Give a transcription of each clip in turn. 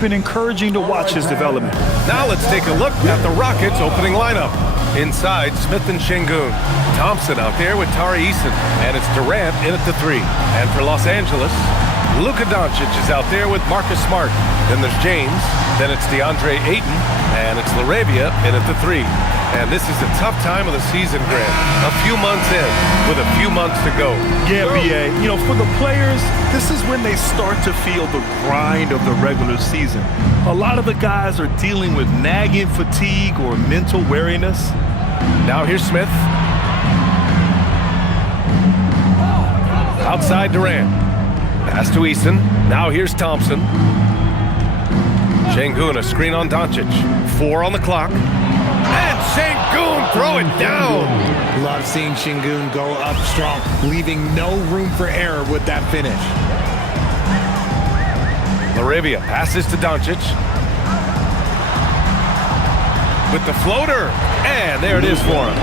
been encouraging to watch his development. Now let's take a look at the Rockets' opening lineup. Inside, Smith and Şengün. Thompson out there with Tari Eason. And it's Durant in at the 3. And for Los Angeles, Luka Doncic is out there with Marcus Smart. Then there's James. Then it's DeAndre Ayton. And it's LaRavia in at the 3. And this is a tough time of the season, Grant. A few months in, with a few months to go. Yeah, BA. You know, for the players, this is when they start to feel the grind of the regular season. A lot of the guys are dealing with nagging fatigue or mental weariness. Now here's Smith. Outside Durant. Pass to Eason. Now here's Thompson. Şengün, a screen on Doncic. 4 on the clock. And Şengün throw it down. Love seeing Şengün go up strong, leaving no room for error with that finish. LaRavia passes to Doncic. With the floater. And there it is for him.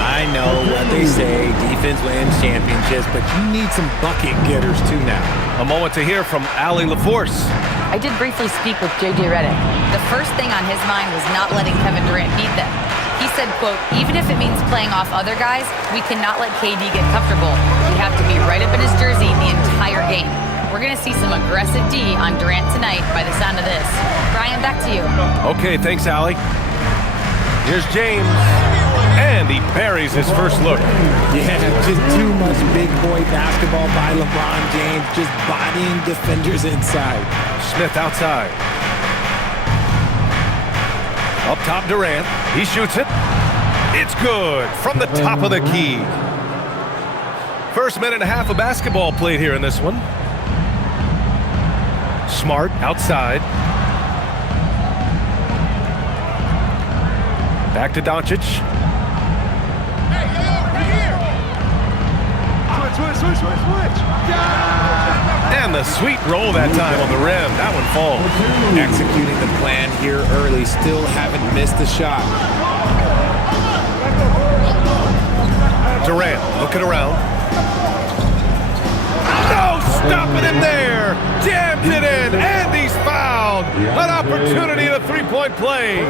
I know what they say, defense wins championships, but you need some bucket getters too now. A moment to hear from Allie LaForce. I did briefly speak with J.J. Redick. The first thing on his mind was not letting Kevin Durant beat them. He said, quote, even if it means playing off other guys, we cannot let KD get comfortable. We have to be right up in his jersey the entire game. We're going to see some aggressive D on Durant tonight by the sound of this. Brian, back to you. Okay, thanks, Allie. Here's James. And he buries his first look. Yeah, just too much big boy basketball by LeBron James, just bodying defenders inside. Smith outside. Up top, Durant. He shoots it. It's good from the top of the key. First minute and a half of basketball played here in this one. Smart outside. Back to Doncic. And the sweet roll that time on the rim. That one falls. Executing the plan here early. Still haven't missed a shot. Durant looking around. No, stopping him there. Jams it in, and he's fouled. An opportunity in a three-point play.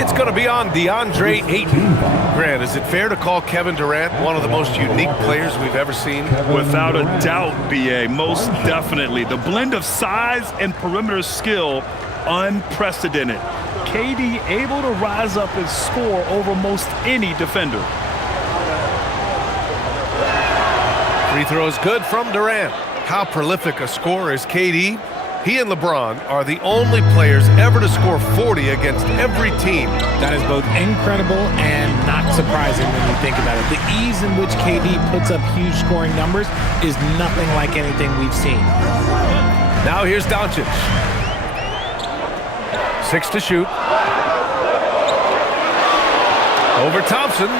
It's going to be on DeAndre Ayton. Grant, is it fair to call Kevin Durant one of the most unique players we've ever seen? Without a doubt, BA, most definitely. The blend of size and perimeter skill, unprecedented. KD able to rise up and score over most any defender. Free throw is good from Durant. How prolific a scorer is KD? He and LeBron are the only players ever to score 40 against every team. That is both incredible and not surprising when you think about it. The ease in which KD puts up huge scoring numbers is nothing like anything we've seen. Now here's Doncic. 6 to shoot. Over Thompson.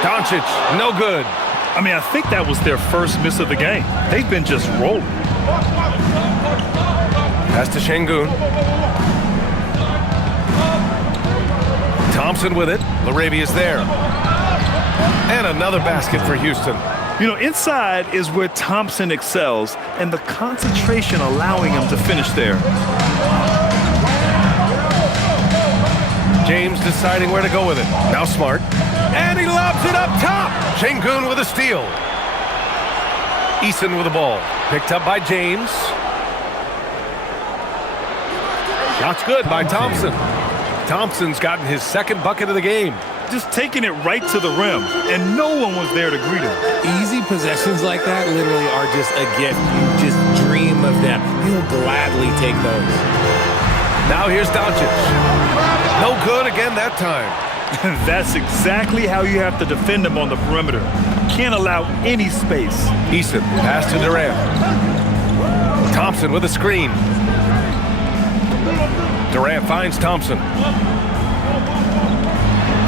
Doncic, no good. I mean, I think that was their first miss of the game. They've been just rolling. Pass to Şengün. Thompson with it. LaRavia's there. And another basket for Houston. You know, inside is where Thompson excels, and the concentration allowing him to finish there. James deciding where to go with it. Now Smart. And he lobs it up top. Şengün with a steal. Eason with the ball. Picked up by James. Shot's good by Thompson. Thompson's gotten his second bucket of the game. Just taking it right to the rim, and no one was there to greet him. Easy possessions like that literally are just a gift. You just dream of them. He'll gladly take those. Now here's Doncic. No good again that time. That's exactly how you have to defend him on the perimeter. Can't allow any space. Eason, pass to Durant. Thompson with a screen. Durant finds Thompson.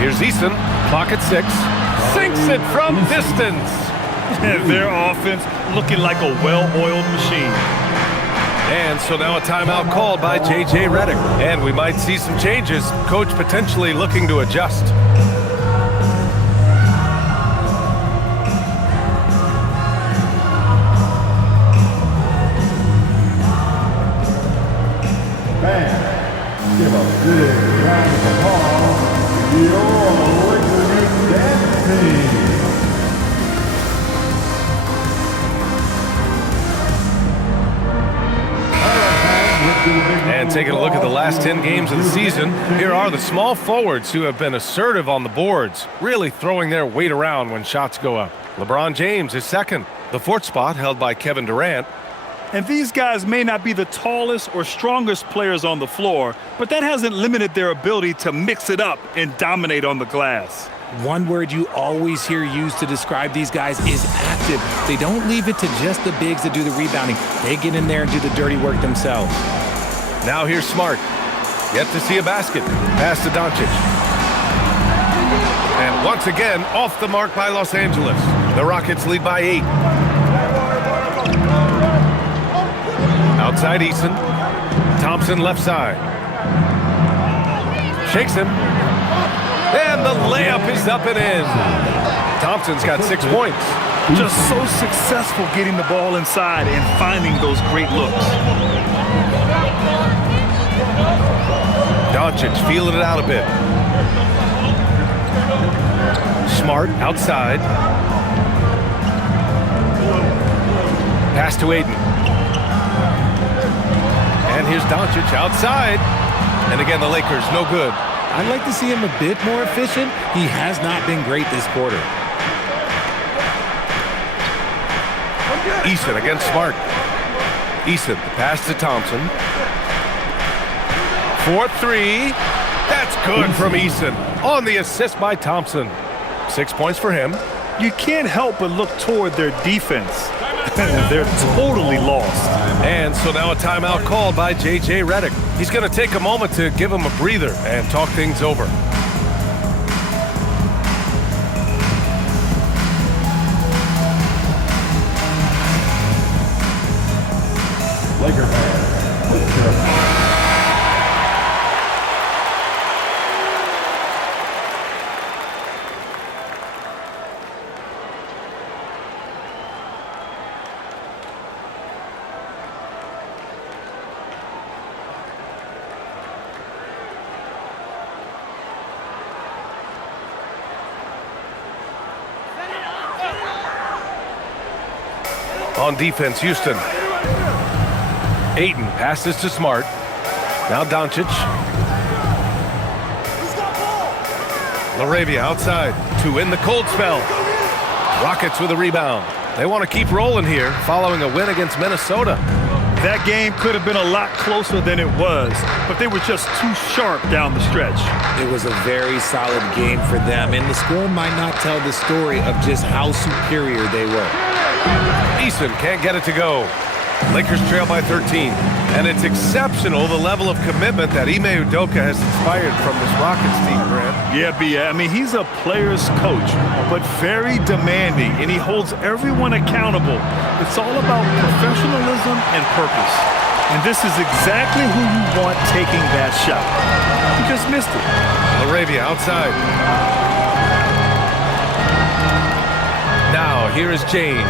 Here's Eason, clock at 6. Sinks it from distance. Their offense looking like a well-oiled machine. And so now a timeout called by J.J. Redick. And we might see some changes. Coach potentially looking to adjust. fans, give a big round of applause to your Lakers dance team. And taking a look at the last 10 games of the season, here are the small forwards who have been assertive on the boards, really throwing their weight around when shots go up. LeBron James is second, the fourth spot held by Kevin Durant. And these guys may not be the tallest or strongest players on the floor, but that hasn't limited their ability to mix it up and dominate on the glass. One word you always hear used to describe these guys is active. They don't leave it to just the bigs that do the rebounding. They get in there and do the dirty work themselves. Now here's Smart. Yet to see a basket. Pass to Doncic. And once again, off the mark by Los Angeles. The Rockets lead by 8. Outside Eason. Thompson left side. Shakes him. And the layup is up and in. Thompson's got 6 points. Just so successful getting the ball inside and finding those great looks. Doncic feeling it out a bit. Smart outside. Pass to Aiden. And here's Doncic outside. And again, the Lakers, no good. I'd like to see him a bit more efficient. He has not been great this quarter. Eason against Smart. Eason, the pass to Thompson. 4-3. That's good from Eason. On the assist by Thompson. 6 points for him. You can't help but look toward their defense. They're totally lost. And so now a timeout called by J.J. Redick. He's going to take a moment to give him a breather and talk things over. Laker fans, please cheer. On defense, Houston. Ayton passes to Smart. Now Doncic. LaRavia outside to win the cold spell. Rockets with a rebound. They want to keep rolling here following a win against Minnesota. That game could have been a lot closer than it was, but they were just too sharp down the stretch. It was a very solid game for them, and the score might not tell the story of just how superior they were. Eason can't get it to go. Lakers trail by 13. And it's exceptional the level of commitment that Ime Udoka has inspired from this Rockets team, Grant. Yeah, B.A. I mean, he's a player's coach, but very demanding, and he holds everyone accountable. It's all about professionalism and purpose. And this is exactly who you want taking that shot. He just missed it. LaRavia outside. Now, here is James.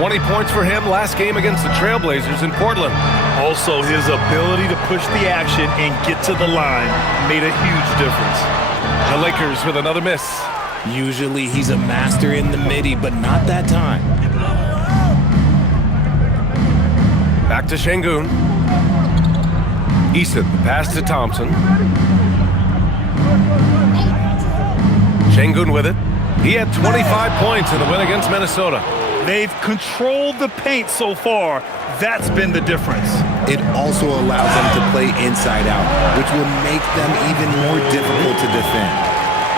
20 points for him last game against the Trailblazers in Portland. Also, his ability to push the action and get to the line made a huge difference. The Lakers with another miss. Usually he's a master in the midi, but not that time. Back to Şengün. Eason, pass to Thompson. Şengün with it. He had 25 points in the win against Minnesota. They've controlled the paint so far. That's been the difference. It also allows them to play inside out, which will make them even more difficult to defend.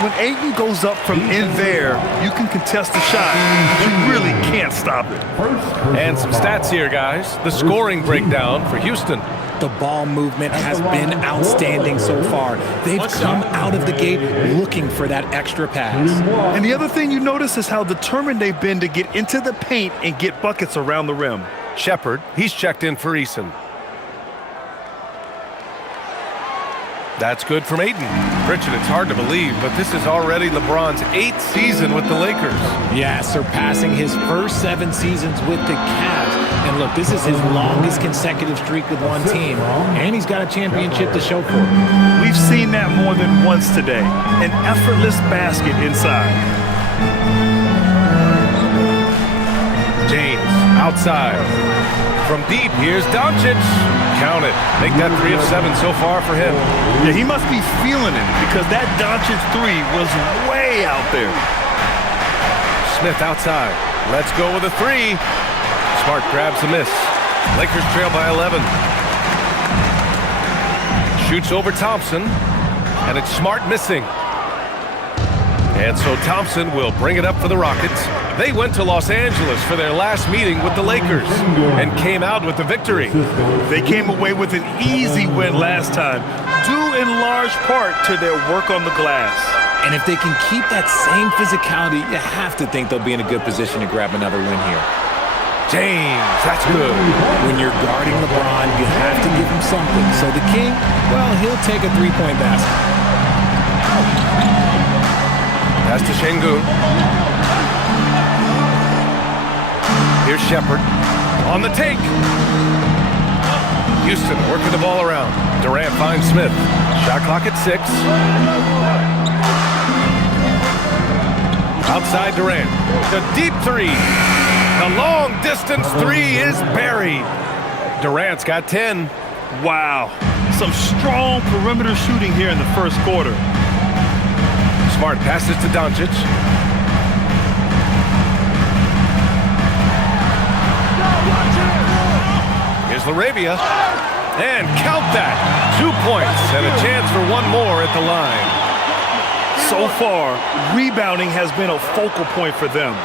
When Ayton goes up from in there, you can contest the shot. You really can't stop it. And some stats here, guys. The scoring breakdown for Houston. The ball movement has been outstanding so far. They've come out of the gate looking for that extra pass. And the other thing you notice is how determined they've been to get into the paint and get buckets around the rim. Shepherd, he's checked in for Eason. That's good from Ayton. Richard, it's hard to believe, but this is already LeBron's 8th season with the Lakers. Yeah, surpassing his first 7 seasons with the Cavs. And look, this is his longest consecutive streak with one team, and he's got a championship to show for it. We've seen that more than once today. An effortless basket inside. James outside. From deep, here's Doncic. Count it. Make that 3 of 7 so far for him. Yeah, he must be feeling it because that Doncic 3 was way out there. Smith outside. Let's go with a 3. Smart grabs the miss. Lakers trail by 11. Shoots over Thompson, and it's Smart missing. And so Thompson will bring it up for the Rockets. They went to Los Angeles for their last meeting with the Lakers and came out with the victory. They came away with an easy win last time, due in large part to their work on the glass. And if they can keep that same physicality, you have to think they'll be in a good position to grab another win here. James, that's good. When you're guarding LeBron, you have to give him something. So the King, well, he'll take a three-point basket. Pass to Şengün. Here's Shepherd on the take. Houston working the ball around. Durant finds Smith. Shot clock at 6. Outside Durant. The deep 3. The long distance 3 is buried. Durant's got 10. Wow, some strong perimeter shooting here in the first quarter. Smart passes to Doncic. Here's Laravia. And count that. 2 points and a chance for one more at the line. So far, rebounding has been a focal point for them.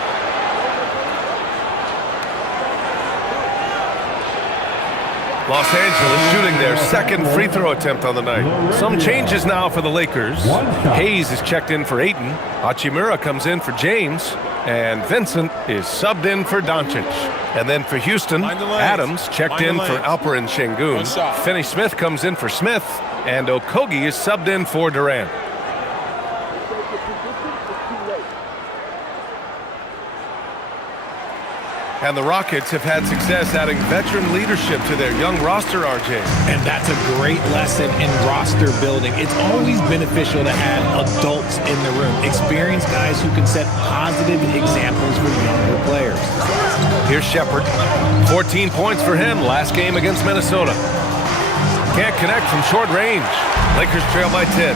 Los Angeles shooting their second free throw attempt on the night. Some changes now for the Lakers. Hayes is checked in for Ayton. Hachimura comes in for James. And Vincent is subbed in for Doncic. And then for Houston, Adams checked in for Alperen Şengün. Finney-Smith comes in for Smith. And Okogie is subbed in for Durant. And the Rockets have had success adding veteran leadership to their young roster, RJ. And that's a great lesson in roster building. It's always beneficial to have adults in the room, experienced guys who can set positive examples for younger players. Here's Shepherd. 14 points for him last game against Minnesota. Can't connect from short range. Lakers trail by 10.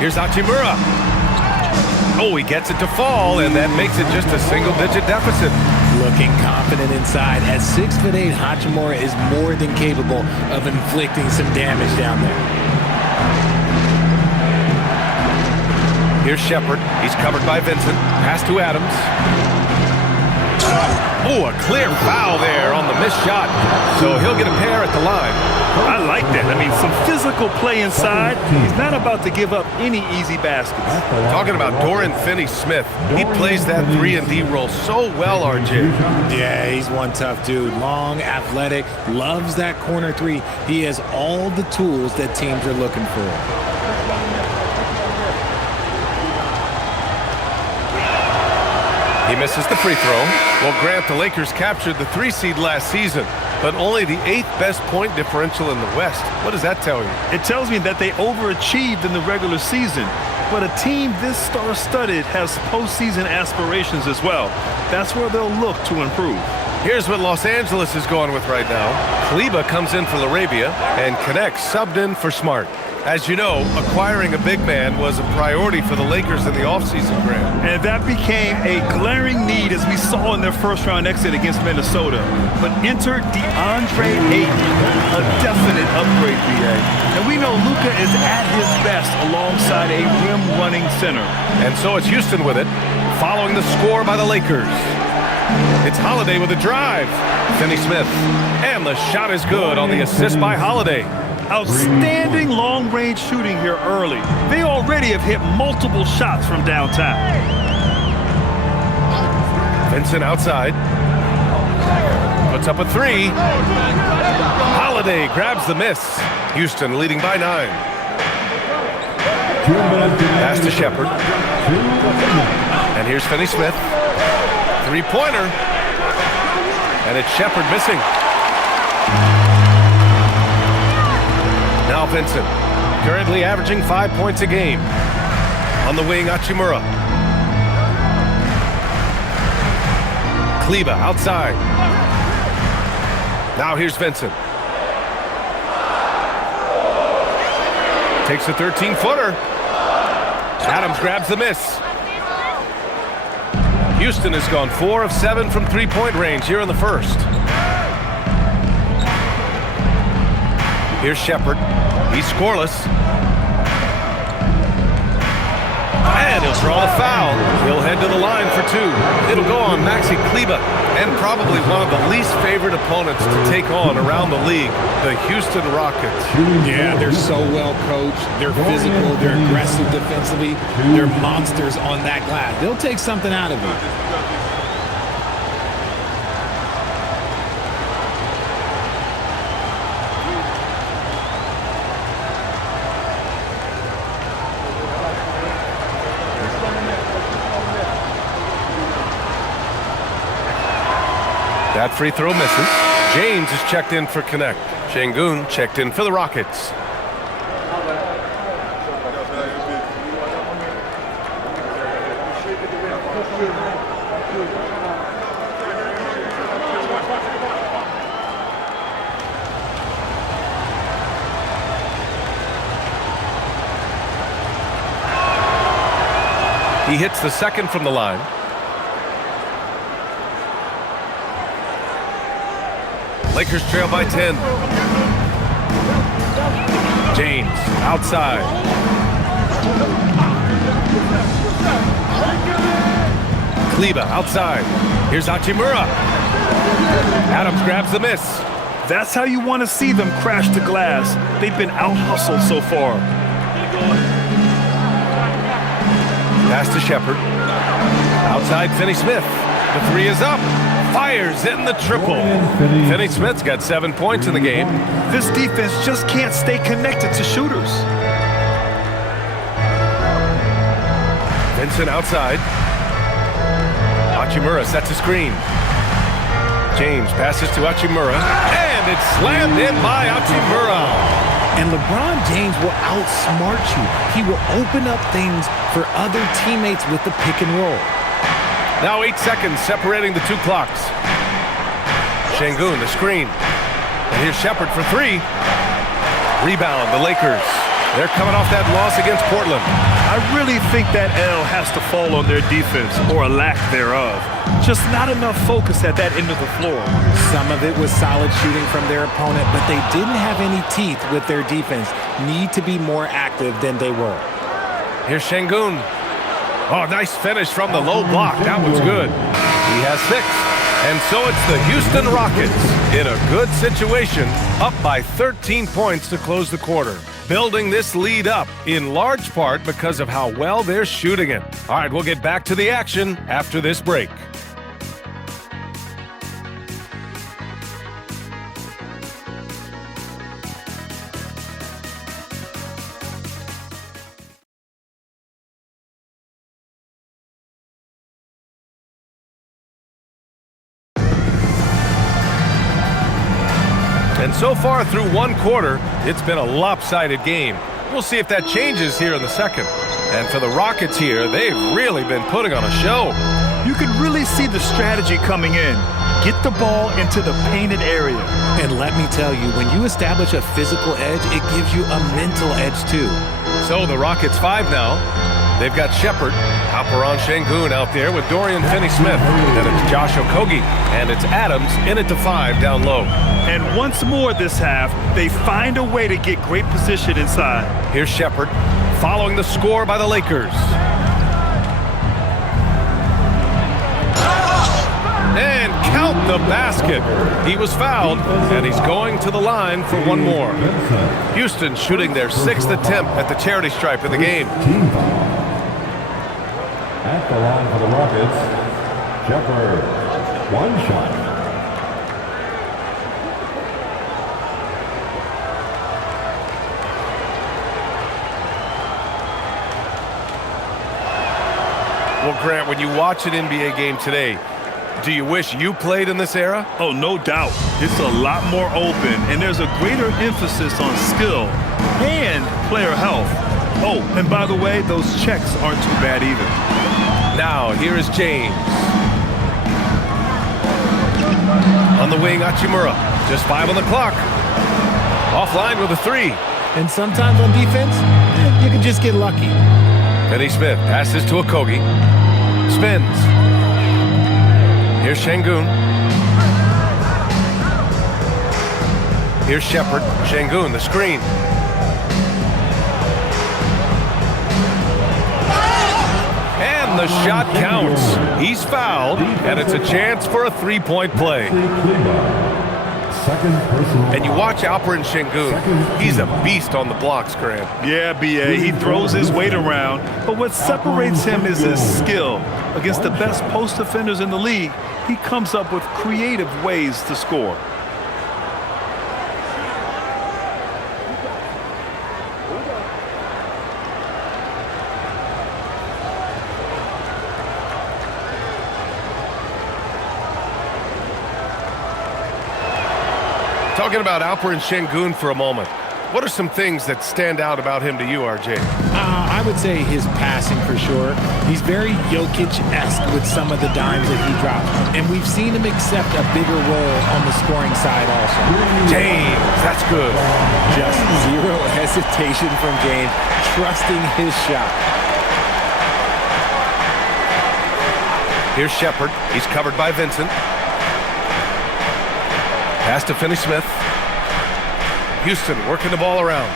Here's Hachimura. Oh, he gets it to fall, and that makes it just a single-digit deficit. Looking confident inside. At 6'8", Hachimura is more than capable of inflicting some damage down there. Here's Shepherd. He's covered by Vincent. Pass to Adams. Oh, a clear foul there on the missed shot. So he'll get a pair at the line. I like that. I mean, some physical play inside. He's not about to give up any easy baskets. Talking about Dorian Finney-Smith. He plays that 3-and-D role so well, RJ. Yeah, he's one tough dude. Long, athletic, loves that corner 3. He has all the tools that teams are looking for. He misses the free throw. Well, Grant, the Lakers captured the 3 seed last season, but only the 8th best point differential in the West. What does that tell you? It tells me that they overachieved in the regular season, but a team this star-studded has postseason aspirations as well. That's where they'll look to improve. Here's what Los Angeles is going with right now. Kleber comes in for Laravia, and Connect subbed in for Smart. As you know, acquiring a big man was a priority for the Lakers in the offseason, Grant. And that became a glaring need as we saw in their first-round exit against Minnesota. But enter DeAndre Ayton, a definite upgrade, BA. And we know Luka is at his best alongside a rim-running center. And so it's Houston with it, following the score by the Lakers. It's Holiday with a drive. Finney-Smith. And the shot is good on the assist by Holiday. Outstanding long-range shooting here early. They already have hit multiple shots from downtown. Vincent outside. Puts up a 3. Holiday grabs the miss. Houston leading by 9. Pass to Shepherd. And here's Finney-Smith. 3-pointer. And it's Shepard missing. Now Vincent, currently averaging 5 points a game. On the wing, Hachimura. Kleber outside. Now here's Vincent. Takes a 13-footer. Adams grabs the miss. Houston has gone 4 of 7 from three-point range here in the first. Here's Shepard. He's scoreless. And he'll draw the foul. He'll head to the line for 2. It'll go on Maxi Kleber, and probably one of the least favorite opponents to take on around the league, the Houston Rockets. Yeah, they're so well coached. They're physical. They're aggressive defensively. They're monsters on that glass. They'll take something out of it. That free throw misses. James is checked in for Connect. Şengün checked in for the Rockets. He hits the second from the line. Lakers trail by 10. James outside. Kleber outside. Here's Hachimura. Adams grabs the miss. That's how you want to see them crash the glass. They've been out-hustled so far. Pass to Shepard. Outside Finney-Smith. The three is up. Fires in the triple. Finney-Smith's got 7 points in the game. This defense just can't stay connected to shooters. Vincent outside. Hachimura sets a screen. James passes to Hachimura. And it's slammed in by Hachimura. And LeBron James will outsmart you. He will open up things for other teammates with the pick and roll. Now 8 seconds separating the two clocks. Şengün, the screen. And here's Shepard for 3. Rebound, the Lakers. They're coming off that loss against Portland. I really think that L has to fall on their defense, or a lack thereof. Just not enough focus at that end of the floor. Some of it was solid shooting from their opponent, but they didn't have any teeth with their defense. Need to be more active than they were. Here's Şengün. Oh, nice finish from the low block. That was good. He has 6. And so it's the Houston Rockets in a good situation, up by 13 points to close the quarter. Building this lead up in large part because of how well they're shooting it. All right, we'll get back to the action after this break. And so far through one quarter, it's been a lopsided game. We'll see if that changes here in the second. And for the Rockets here, they've really been putting on a show. You can really see the strategy coming in. Get the ball into the painted area. And let me tell you, when you establish a physical edge, it gives you a mental edge too. So the Rockets 5 now. They've got Shepard, Alperen Şengün out there with Dorian Finney-Smith. Then it's Josh Okogie, and it's Adams in it to 5 down low. And once more this half, they find a way to get great position inside. Here's Shepard, following the score by the Lakers. And count the basket. He was fouled, and he's going to the line for one more. Houston shooting their 6th attempt at the charity stripe of the game. At the line for the Rockets, Shepard, 1 shot. Well, Grant, when you watch an NBA game today, Do you wish you played in this era? Oh, no doubt. It's a lot more open, and there's a greater emphasis on skill and player health. Oh, and by the way, those checks aren't too bad either. Now, here is James. On the wing, Hachimura. Just 5 on the clock. Offline with a 3. And sometimes on defense, you can just get lucky. Finney Smith passes to Okogie. Spins. Here's Şengün. Here's Shepherd. Şengün, the screen. And the shot counts. He's fouled, and it's a chance for a three-point play. And you watch Alperen Şengün. He's a beast on the blocks, Grant. Yeah, B.A., he throws his weight around, but what separates him is his skill. Against the best post defenders in the league, he comes up with creative ways to score. Talking about Alperen Şengün for a moment. What are some things that stand out about him to you, RJ? I would say his passing for sure. He's very Jokic-esque with some of the dimes that he drops. And we've seen him accept a bigger role on the scoring side also. James, that's good. Just zero hesitation from James, trusting his shot. Here's Shepherd. He's covered by Vincent. Pass to Finney Smith. Houston working the ball around.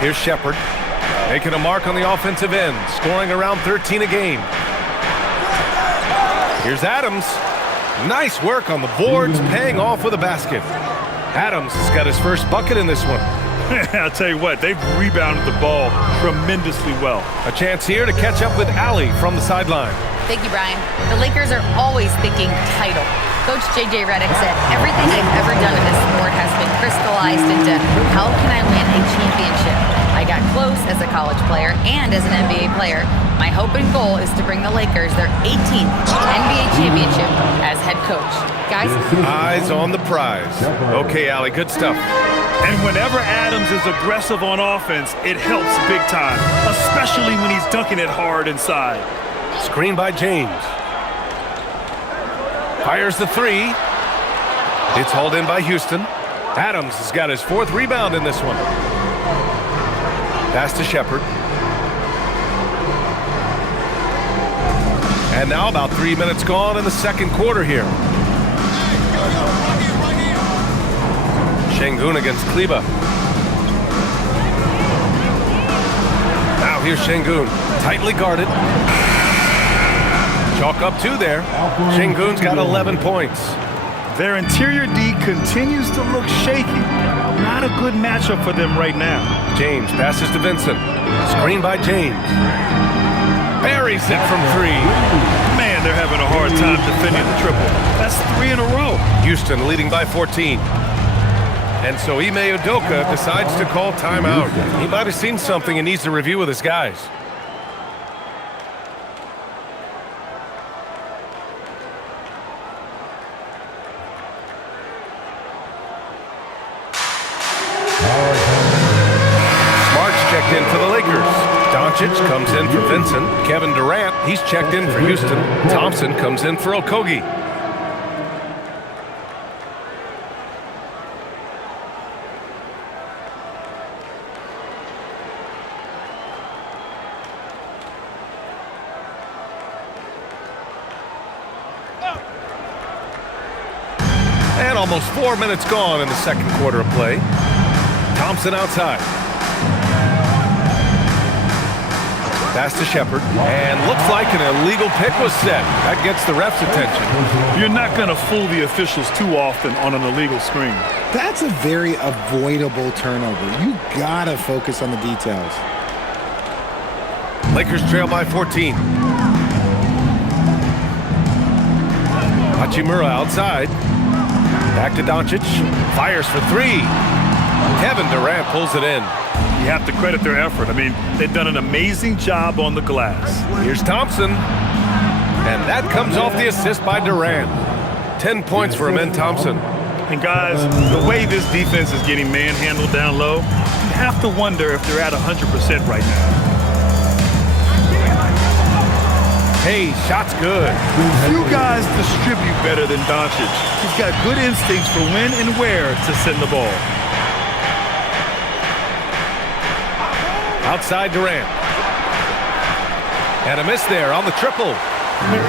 Here's Shepherd, making a mark on the offensive end, scoring around 13 a game. Here's Adams. Nice work on the boards, paying off with a basket. Adams has got his first bucket in this one. I'll tell you what, they've rebounded the ball tremendously well. A chance here to catch up with Allie from the sideline. Thank you, Brian. The Lakers are always thinking title. Coach J.J. Redick said, everything I've ever done in this sport has been crystallized into how can I win a championship? I got close as a college player and as an NBA player. My hope and goal is to bring the Lakers their 18th NBA championship as head coach. Guys? Eyes on the prize. Okay, Allie, good stuff. And whenever Adams is aggressive on offense, it helps big time, especially when he's dunking it hard inside. Screen by James. Fires the 3. It's hauled in by Houston. Adams has got his 4th rebound in this one. Pass to Shepherd. And now about 3 minutes gone in the second quarter here. Şengün against Kleber. Now here's Şengün, tightly guarded. Chalk up 2 there. Şengün's got 11 points. Their interior D continues to look shaky. Not a good matchup for them right now. James passes to Vincent. Screen by James. Buries it from 3. Man, they're having a hard time defending the triple. That's 3 in a row. Houston leading by 14. And so Ime Udoka decides to call timeout. He might have seen something and needs to review with his guys. Smart's checked in for the Lakers. Doncic comes in for Vincent. Kevin Durant, he's checked in for Houston. Thompson comes in for Okogie. And almost 4 minutes gone in the second quarter of play. Thompson outside. Pass to Shepherd. And looks like an illegal pick was set. That gets the ref's attention. You're not going to fool the officials too often on an illegal screen. That's a very avoidable turnover. You gotta focus on the details. Lakers trail by 14. Hachimura outside. Back to Doncic. Fires for 3. Kevin Durant pulls it in. You have to credit their effort. I mean, they've done an amazing job on the glass. Here's Thompson. And that comes off the assist by Durant. 10 points for him and Thompson. And guys, the way this defense is getting manhandled down low, you have to wonder if they're at 100% right now. Hey, shot's good. Few guys distribute better than Doncic. He's got good instincts for when and where to send the ball. Outside Durant. And a miss there on the triple.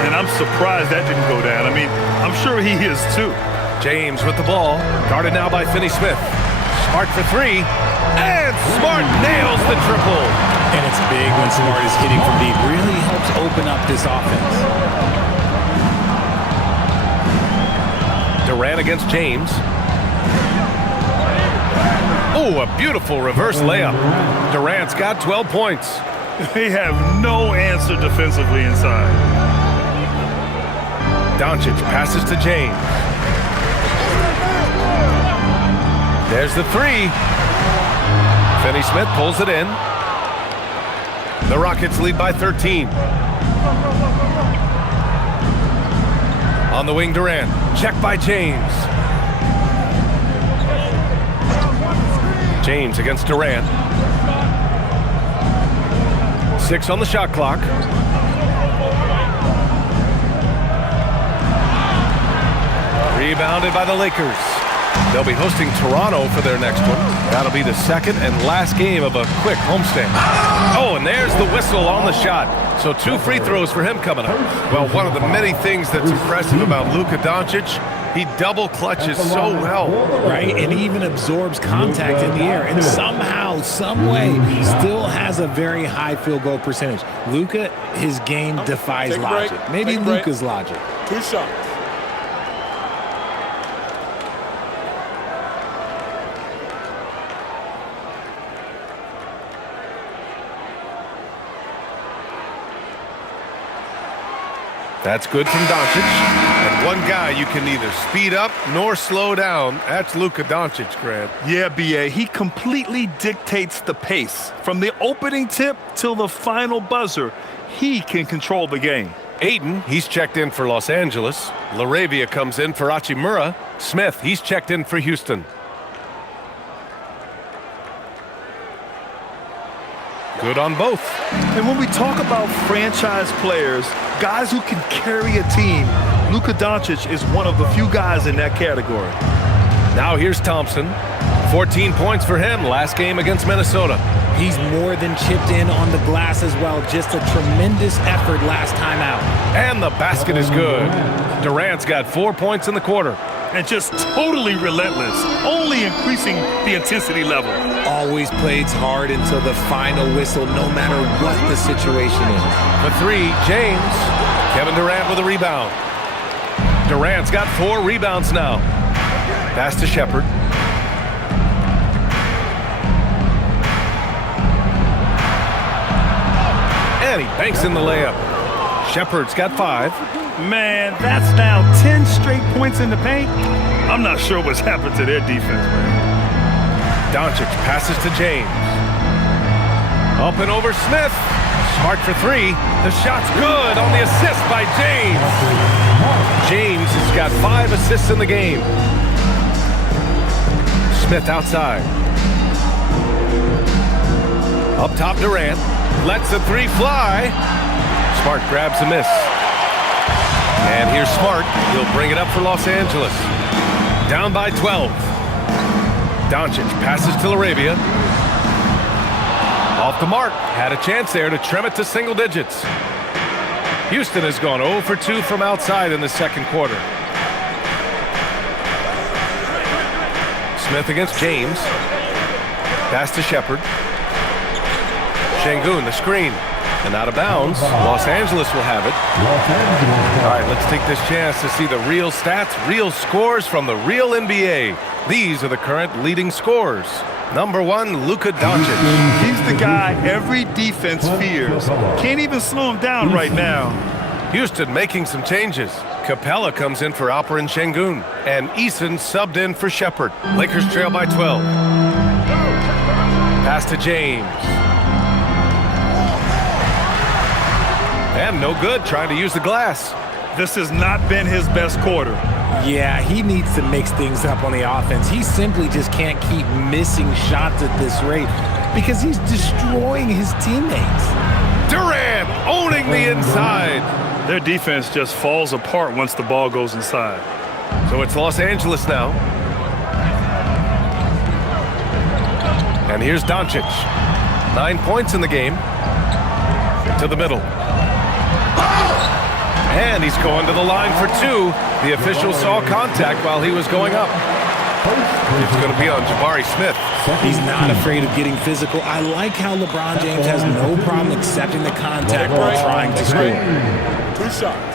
And I'm surprised that didn't go down. I mean, I'm sure he is too. James with the ball. Guarded now by Finney-Smith. Smart for three. And Smart nails the triple. And it's big when Smart is hitting from deep. Really helps open up this offense. Durant against James. Oh, a beautiful reverse layup. Durant's got 12 points. They have no answer defensively inside. Doncic passes to James. There's the three. Finney-Smith pulls it in. The Rockets lead by 13. On the wing, Durant. Check by James. James against Durant. 6 on the shot clock. Rebounded by the Lakers. They'll be hosting Toronto for their next one. That'll be the second and last game of a quick homestand. Oh, and there's the whistle on the shot. So 2 free throws for him coming up. Well, one of the many things that's impressive about Luka Doncic, he double clutches so well. Right, and he even absorbs contact in the air. And somehow, some way, still has a very high field goal percentage. Luka, his game defies logic. Maybe Luka's logic. 2 shots. That's good from Doncic. And one guy you can neither speed up nor slow down. That's Luka Doncic, Grant. Yeah, B.A., he completely dictates the pace. From the opening tip till the final buzzer, he can control the game. Ayton, he's checked in for Los Angeles. LaRavia comes in for Hachimura. Smith, he's checked in for Houston. Good on both. And when we talk about franchise players, guys who can carry a team, Luka Doncic is one of the few guys in that category. Now here's Thompson. 14 points for him last game against Minnesota. He's more than chipped in on the glass as well. Just a tremendous effort last time out. And the basket is good. Durant's got 4 points in the quarter. And just totally relentless, only increasing the intensity level. Always plays hard until the final whistle, no matter what the situation is. For 3, James. Kevin Durant with a rebound. Durant's got 4 rebounds now. Pass to Shepherd. And he banks in the layup. Shepherd's got 5. Man, that's now 10 straight points in the paint. I'm not sure what's happened to their defense, man. Doncic passes to James. Up and over Smith. Smart for 3. The shot's good on the assist by James. James has got 5 assists in the game. Smith outside. Up top, Durant. Lets the 3 fly. Smart grabs a miss. And here's Smart. He'll bring it up for Los Angeles. Down by 12. Doncic passes to LaRavia. Off the mark. Had a chance there to trim it to single digits. Houston has gone 0 for 2 from outside in the second quarter. Smith against James. Pass to Shepherd. Şengün, the screen. And out of bounds. Los Angeles will have it. All right, let's take this chance to see the real stats, real scores from the real NBA. These are the current leading scorers. Number 1, Luka Doncic. He's the guy every defense fears. Can't even slow him down right now. Houston making some changes. Capella comes in for Alperen Şengün. And Eason subbed in for Shepherd. Lakers trail by 12. Pass to James. And no good, trying to use the glass. This has not been his best quarter. Yeah, he needs to mix things up on the offense. He simply just can't keep missing shots at this rate because he's destroying his teammates. Durant owning the inside. Their defense just falls apart once the ball goes inside. So it's Los Angeles now. And here's Doncic. 9 points in the game. To the middle. And he's going to the line for two. The official saw contact while he was going up. It's going to be on Jabari Smith. He's not afraid of getting physical. I like how LeBron James has no problem accepting the contact while trying to score. 2 shots.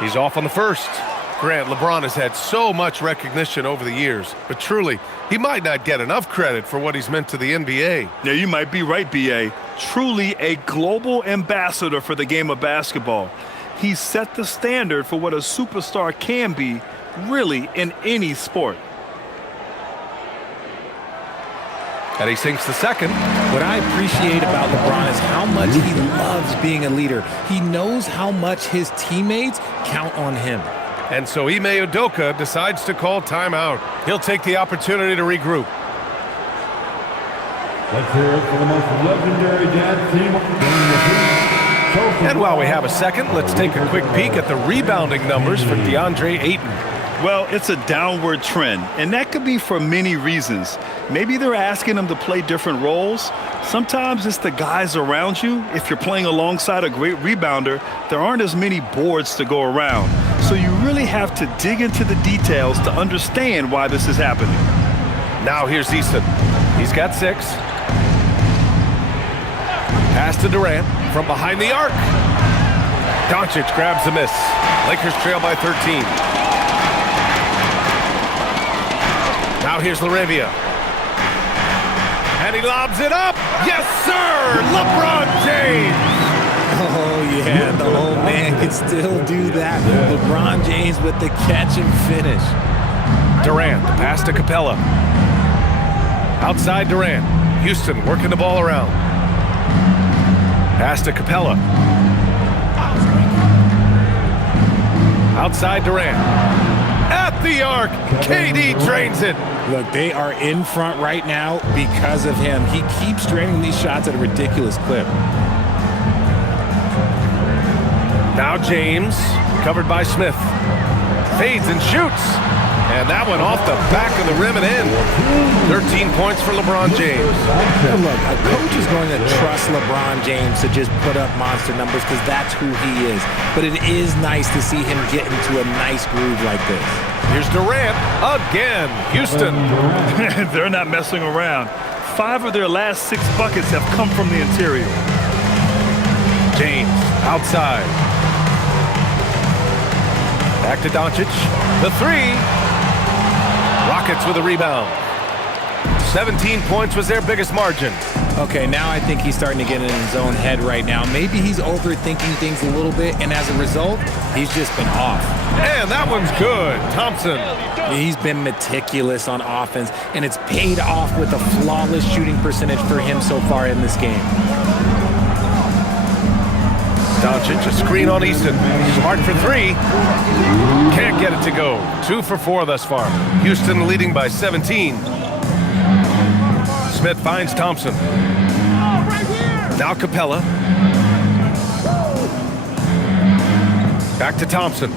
He's off on the first. Grant, LeBron has had so much recognition over the years, but truly, he might not get enough credit for what he's meant to the NBA. Yeah, you might be right, B.A. Truly a global ambassador for the game of basketball. He set the standard for what a superstar can be, really, in any sport. And he sinks the second. What I appreciate about LeBron is how much he loves being a leader. He knows how much his teammates count on him. And so Ime Udoka decides to call timeout. He'll take the opportunity to regroup. Let's hear it for the most legendary dad team. And while we have a second, let's take a quick peek at the rebounding numbers for DeAndre Ayton. Well, it's a downward trend, and that could be for many reasons. Maybe they're asking him to play different roles. Sometimes it's the guys around you. If you're playing alongside a great rebounder, there aren't as many boards to go around. So you really have to dig into the details to understand why this is happening. Now here's Easton. He's got 6. Pass to Durant from behind the arc. Doncic grabs the miss. Lakers trail by 13. Now here's Laravia. And he lobs it up. Yes, sir! LeBron James! Oh, yeah, the old man can still do that. LeBron James with the catch and finish. Durant, the pass to Capella. Outside Durant. Houston working the ball around. Pass to Capella. Outside Durant. At the arc, KD drains it. Look, they are in front right now because of him. He keeps draining these shots at a ridiculous clip. Now James, covered by Smith. Fades and shoots. And that one off the back of the rim and in. 13 points for LeBron James. Look, a coach is going to trust LeBron James to just put up monster numbers because that's who he is. But it is nice to see him get into a nice groove like this. Here's Durant again. Houston. They're not messing around. 5 of their last 6 buckets have come from the interior. James outside. Back to Doncic. The 3. Rockets with a rebound. 17 points was their biggest margin. Okay, now I think he's starting to get in his own head right now. Maybe he's overthinking things a little bit, and as a result, he's just been off. And that one's good. Thompson. He's been meticulous on offense, and it's paid off with a flawless shooting percentage for him so far in this game. Doncic, a screen on Easton. Smart for 3. Can't get it to go. 2 for 4 thus far. Houston leading by 17. Smith finds Thompson. Now Capella. Back to Thompson.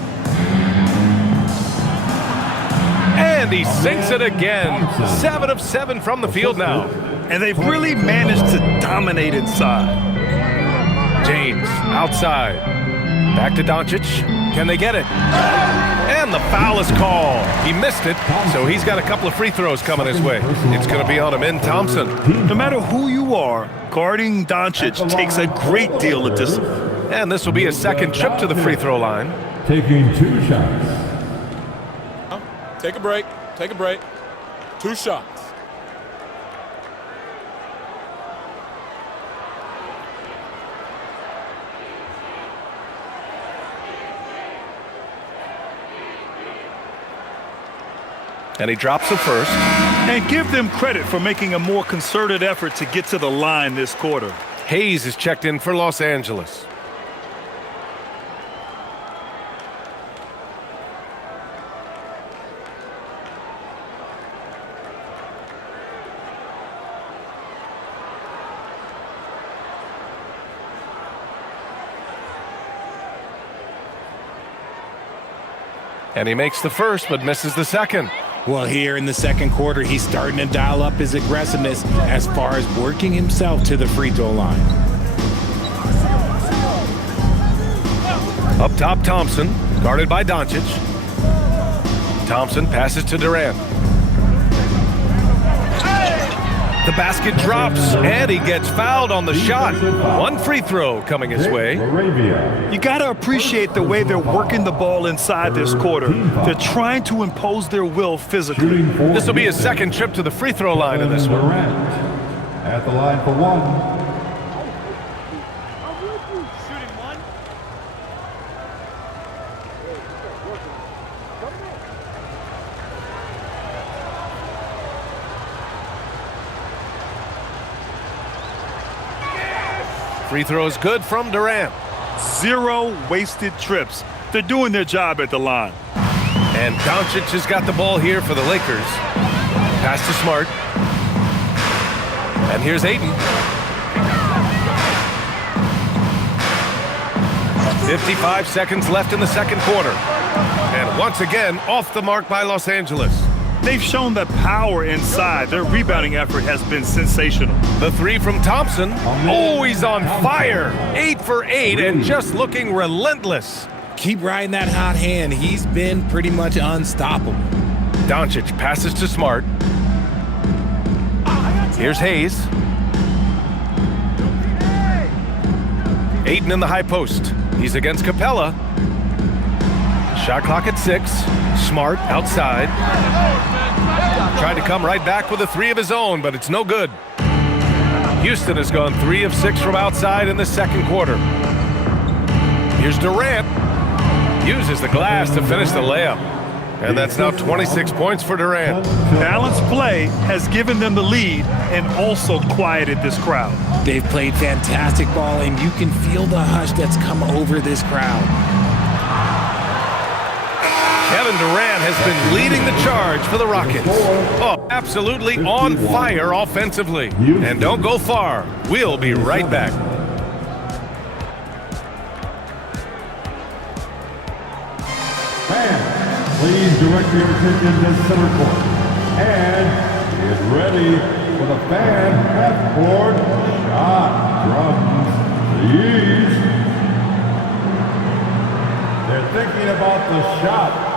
And he sinks it again. 7 of 7 from the field now. And they've really managed to dominate inside. James outside. Back to Doncic. Can they get it? And the foul is called. He missed it, so he's got a couple of free throws coming his way. It's going to be on him in Thompson. No matter who you are, guarding Doncic takes a great deal of discipline. And this will be his second trip to the free throw line. Taking 2 shots. Take a break. Take a break. 2 shots. And he drops the first. And give them credit for making a more concerted effort to get to the line this quarter. Hayes is checked in for Los Angeles. And he makes the first, but misses the second. Well, here in the second quarter, he's starting to dial up his aggressiveness as far as working himself to the free throw line. Up top, Thompson, guarded by Doncic. Thompson passes to Durant. The basket drops, and he gets fouled on the shot. One free throw coming his way. You got to appreciate the way they're working the ball inside this quarter. They're trying to impose their will physically. This will be his second trip to the free throw line in this one. Durant at the line for one. Free throw is good from Durant. 0 wasted trips. They're doing their job at the line. And Doncic has got the ball here for the Lakers. Pass to Smart. And here's Ayton. 55 seconds left in the second quarter. And once again, off the mark by Los Angeles. They've shown the power inside. Their rebounding effort has been sensational. The three from Thompson, always on fire. 8 for 8 and just looking relentless. Keep riding that hot hand. He's been pretty much unstoppable. Doncic passes to Smart. Here's Hayes. Ayton in the high post. He's against Capella. Shot clock at 6. Smart outside. Tried to come right back with a 3 of his own, but it's no good. Houston has gone 3 of 6 from outside in the second quarter. Here's Durant. Uses the glass to finish the layup. And that's now 26 points for Durant. Balanced play has given them the lead and also quieted this crowd. They've played fantastic ball, and you can feel the hush that's come over this crowd. Kevin Durant has been leading the charge for the Rockets. Oh, absolutely on fire offensively. And don't go far. We'll be right back. Fans, please direct your attention to center court. And get ready for the fan half-court shot drums. Please. They're thinking about the shot.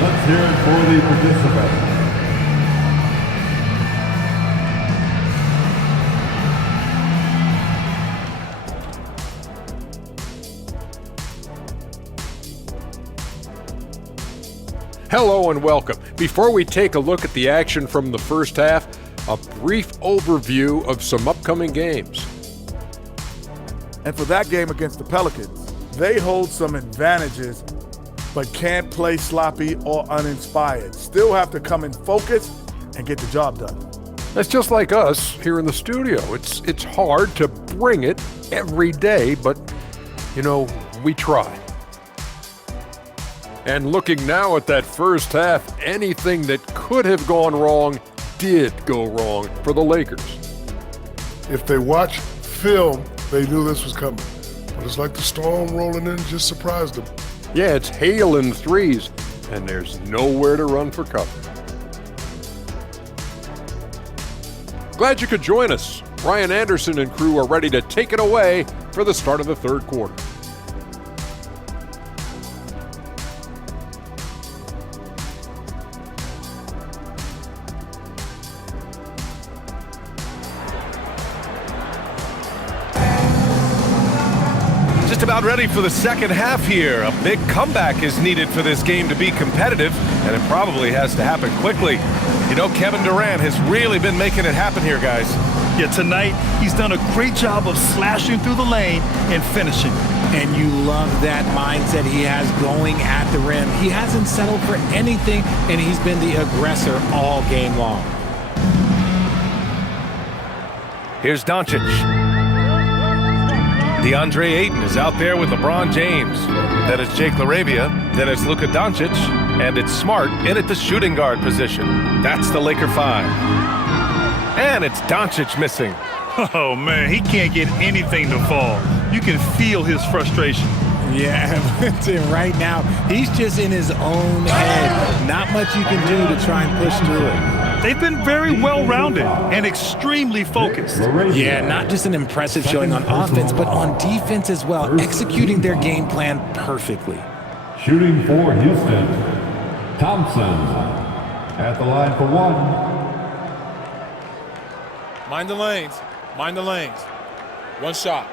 Let's hear it for the participants. Hello and welcome. Before we take a look at the action from the first half, a brief overview of some upcoming games. And for that game against the Pelicans, they hold some advantages, but can't play sloppy or uninspired. Still have to come in focused and get the job done. That's just like us here in the studio. It's hard to bring it every day, but, we try. And looking now at that first half, anything that could have gone wrong did go wrong for the Lakers. If they watched film, they knew this was coming. But it's like the storm rolling in just surprised them. Yeah, it's hail and threes, and there's nowhere to run for cover. Glad you could join us. Brian Anderson and crew are ready to take it away for the start of the third quarter. Just about ready for the second half here. A big comeback is needed for this game to be competitive, and it probably has to happen quickly. Kevin Durant has really been making it happen here, guys. Yeah, tonight he's done a great job of slashing through the lane and finishing. And you love that mindset he has going at the rim. He hasn't settled for anything, and he's been the aggressor all game long. Here's Doncic. DeAndre Ayton is out there with LeBron James. Then it's Jake LaRavia. Then it's Luka Doncic. And it's Smart in at the shooting guard position. That's the Laker 5. And it's Doncic missing. Oh, man, he can't get anything to fall. You can feel his frustration. Yeah, right now, he's just in his own head. Not much you can do to try and push through it. They've been very well-rounded and extremely focused. Yeah, not just an impressive showing on offense, but on defense as well, executing their game plan perfectly. Shooting for Houston, Thompson at the line for one. Mind the lanes. Mind the lanes. One shot.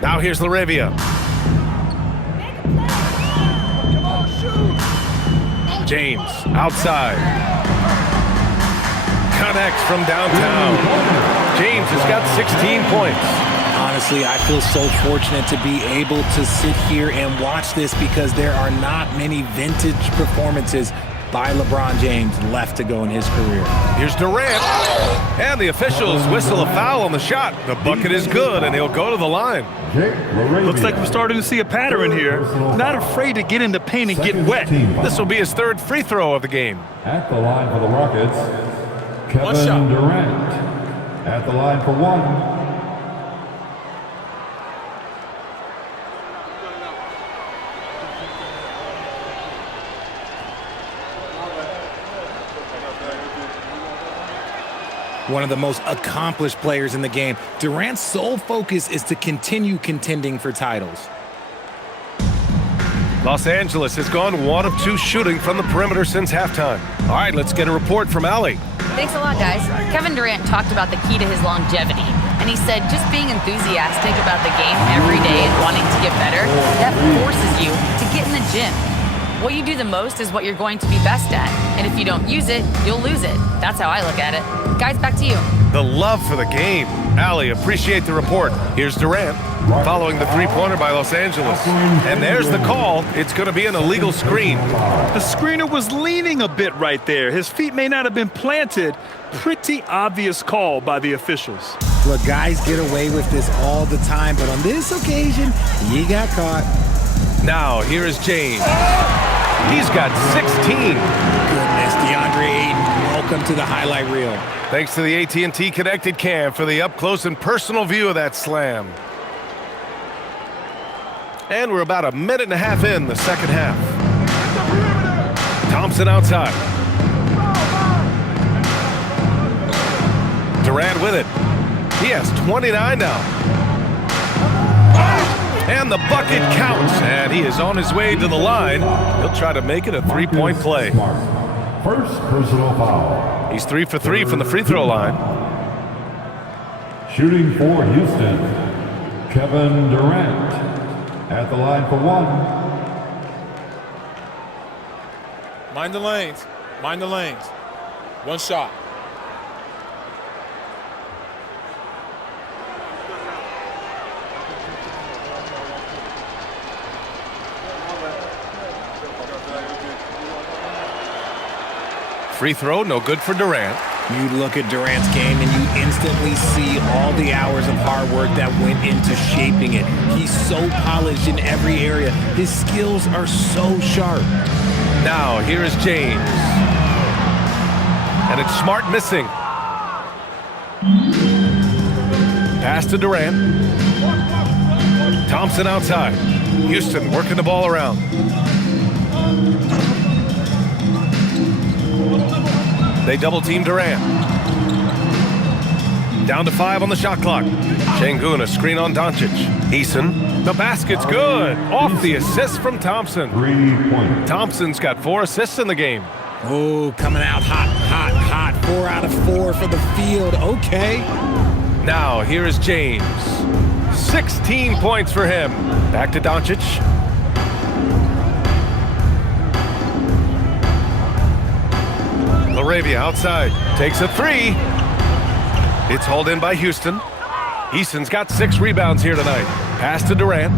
Now here's LaRavia. James outside. Connects from downtown. James has got 16 points. Honestly, I feel so fortunate to be able to sit here and watch this because there are not many vintage performances by LeBron James left to go in his career. Here's Durant. And the officials whistle a foul on the shot. The bucket is good, and he'll go to the line. Looks like we're starting to see a pattern here. Not afraid to get in the paint and get wet. This will be his third free throw of the game. At the line for the Rockets, Kevin Durant. At the line for one. One of the most accomplished players in the game. Durant's sole focus is to continue contending for titles. Los Angeles has gone 1 of 2 shooting from the perimeter since halftime. All right, let's get a report from Allie. Thanks a lot, guys. Kevin Durant talked about the key to his longevity. And he said just being enthusiastic about the game every day and wanting to get better, that forces you to get in the gym. What you do the most is what you're going to be best at. And if you don't use it, you'll lose it. That's how I look at it. Guys, back to you. The love for the game. Allie, appreciate the report. Here's Durant following the three-pointer by Los Angeles. And there's the call. It's going to be an illegal screen. The screener was leaning a bit right there. His feet may not have been planted. Pretty obvious call by the officials. Look, guys get away with this all the time, but on this occasion, he got caught. Now, here is James. He's got 16. Goodness, DeAndre Ayton, welcome to the highlight reel. Thanks to the AT&T Connected Cam for the up-close and personal view of that slam. And we're about a minute and a half in the second half. Thompson outside. Durant with it. He has 29 now. And the bucket counts, and he is on his way to the line. He'll try to make it a three-point play. First personal foul. He's 3 for 3 from the free throw line. Shooting for Houston, Kevin Durant. At the line for one. Mind the lanes. Mind the lanes. One shot. Free throw, no good for Durant. You look at Durant's game and you instantly see all the hours of hard work that went into shaping it. He's so polished in every area. His skills are so sharp. Now, here is James. And it's Smart missing. Pass to Durant. Thompson outside. Houston working the ball around. They double-team Durant. Down to 5 on the shot clock. Şengün, a screen on Doncic. Eason, the basket's good. Off the assist from Thompson. 3 points. Thompson's got 4 assists in the game. Oh, coming out hot, hot, hot. 4 out of 4 for the field. Okay. Now, here is James. 16 points for him. Back to Doncic. LaRavia outside. Takes a three. It's hauled in by Houston. Easton's got 6 rebounds here tonight. Pass to Durant.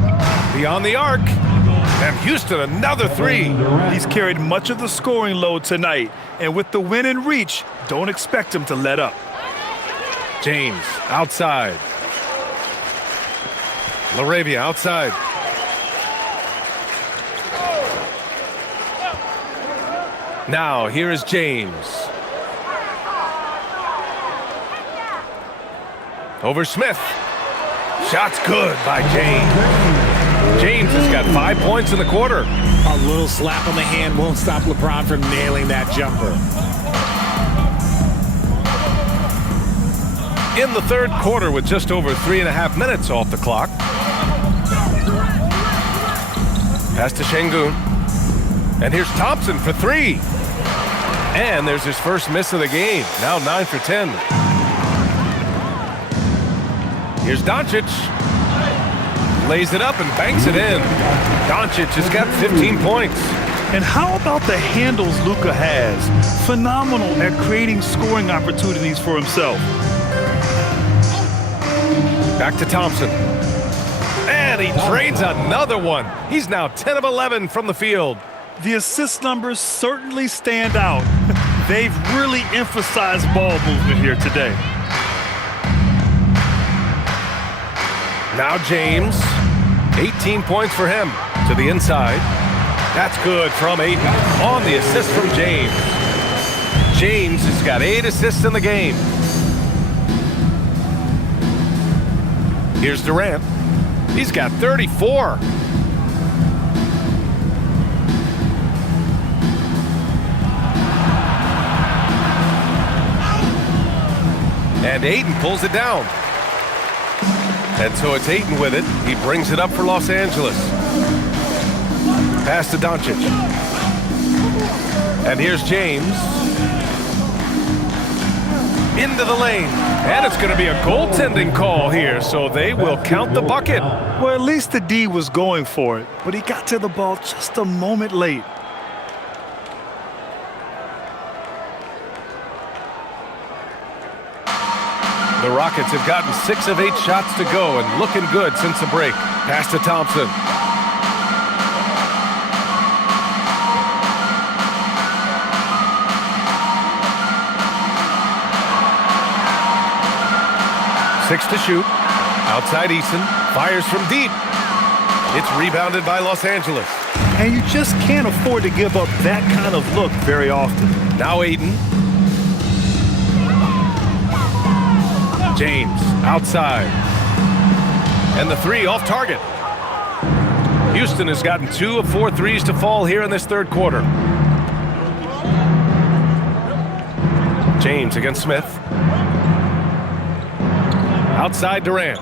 Beyond the arc. And Houston, another three. He's carried much of the scoring load tonight. And with the win in reach, don't expect him to let up. James outside. LaRavia outside. Now, here is James. Over Smith. Shot's good by James. James has got 5 points in the quarter. A little slap on the hand won't stop LeBron from nailing that jumper. In the third quarter with just over 3.5 minutes off the clock. Pass to Şengün. And here's Thompson for 3. And there's his first miss of the game. Now 9 for 10. Here's Doncic. Lays it up and banks it in. Doncic has got 15 points. And how about the handles Luka has? Phenomenal at creating scoring opportunities for himself. Back to Thompson. And he drains another one. He's now 10 of 11 from the field. The assist numbers certainly stand out. They've really emphasized ball movement here today. Now James. 18 points for him. To the inside. That's good from Ayton. On the assist from James. James has got 8 assists in the game. Here's Durant. He's got 34. And Ayton pulls it down. And so it's Ayton with it. He brings it up for Los Angeles. Pass to Doncic. And here's James. Into the lane. And it's going to be a goaltending call here, so they will count the bucket. Well, at least the D was going for it, but he got to the ball just a moment late. The Rockets have gotten 6 of 8 shots to go and looking good since the break. Pass to Thompson. Six to shoot. Outside Eason. Fires from deep. It's rebounded by Los Angeles. And you just can't afford to give up that kind of look very often. Now Ayton. James outside. And the 3 off target. Houston has gotten 2 of 4 threes to fall here in this third quarter. James against Smith. Outside Durant.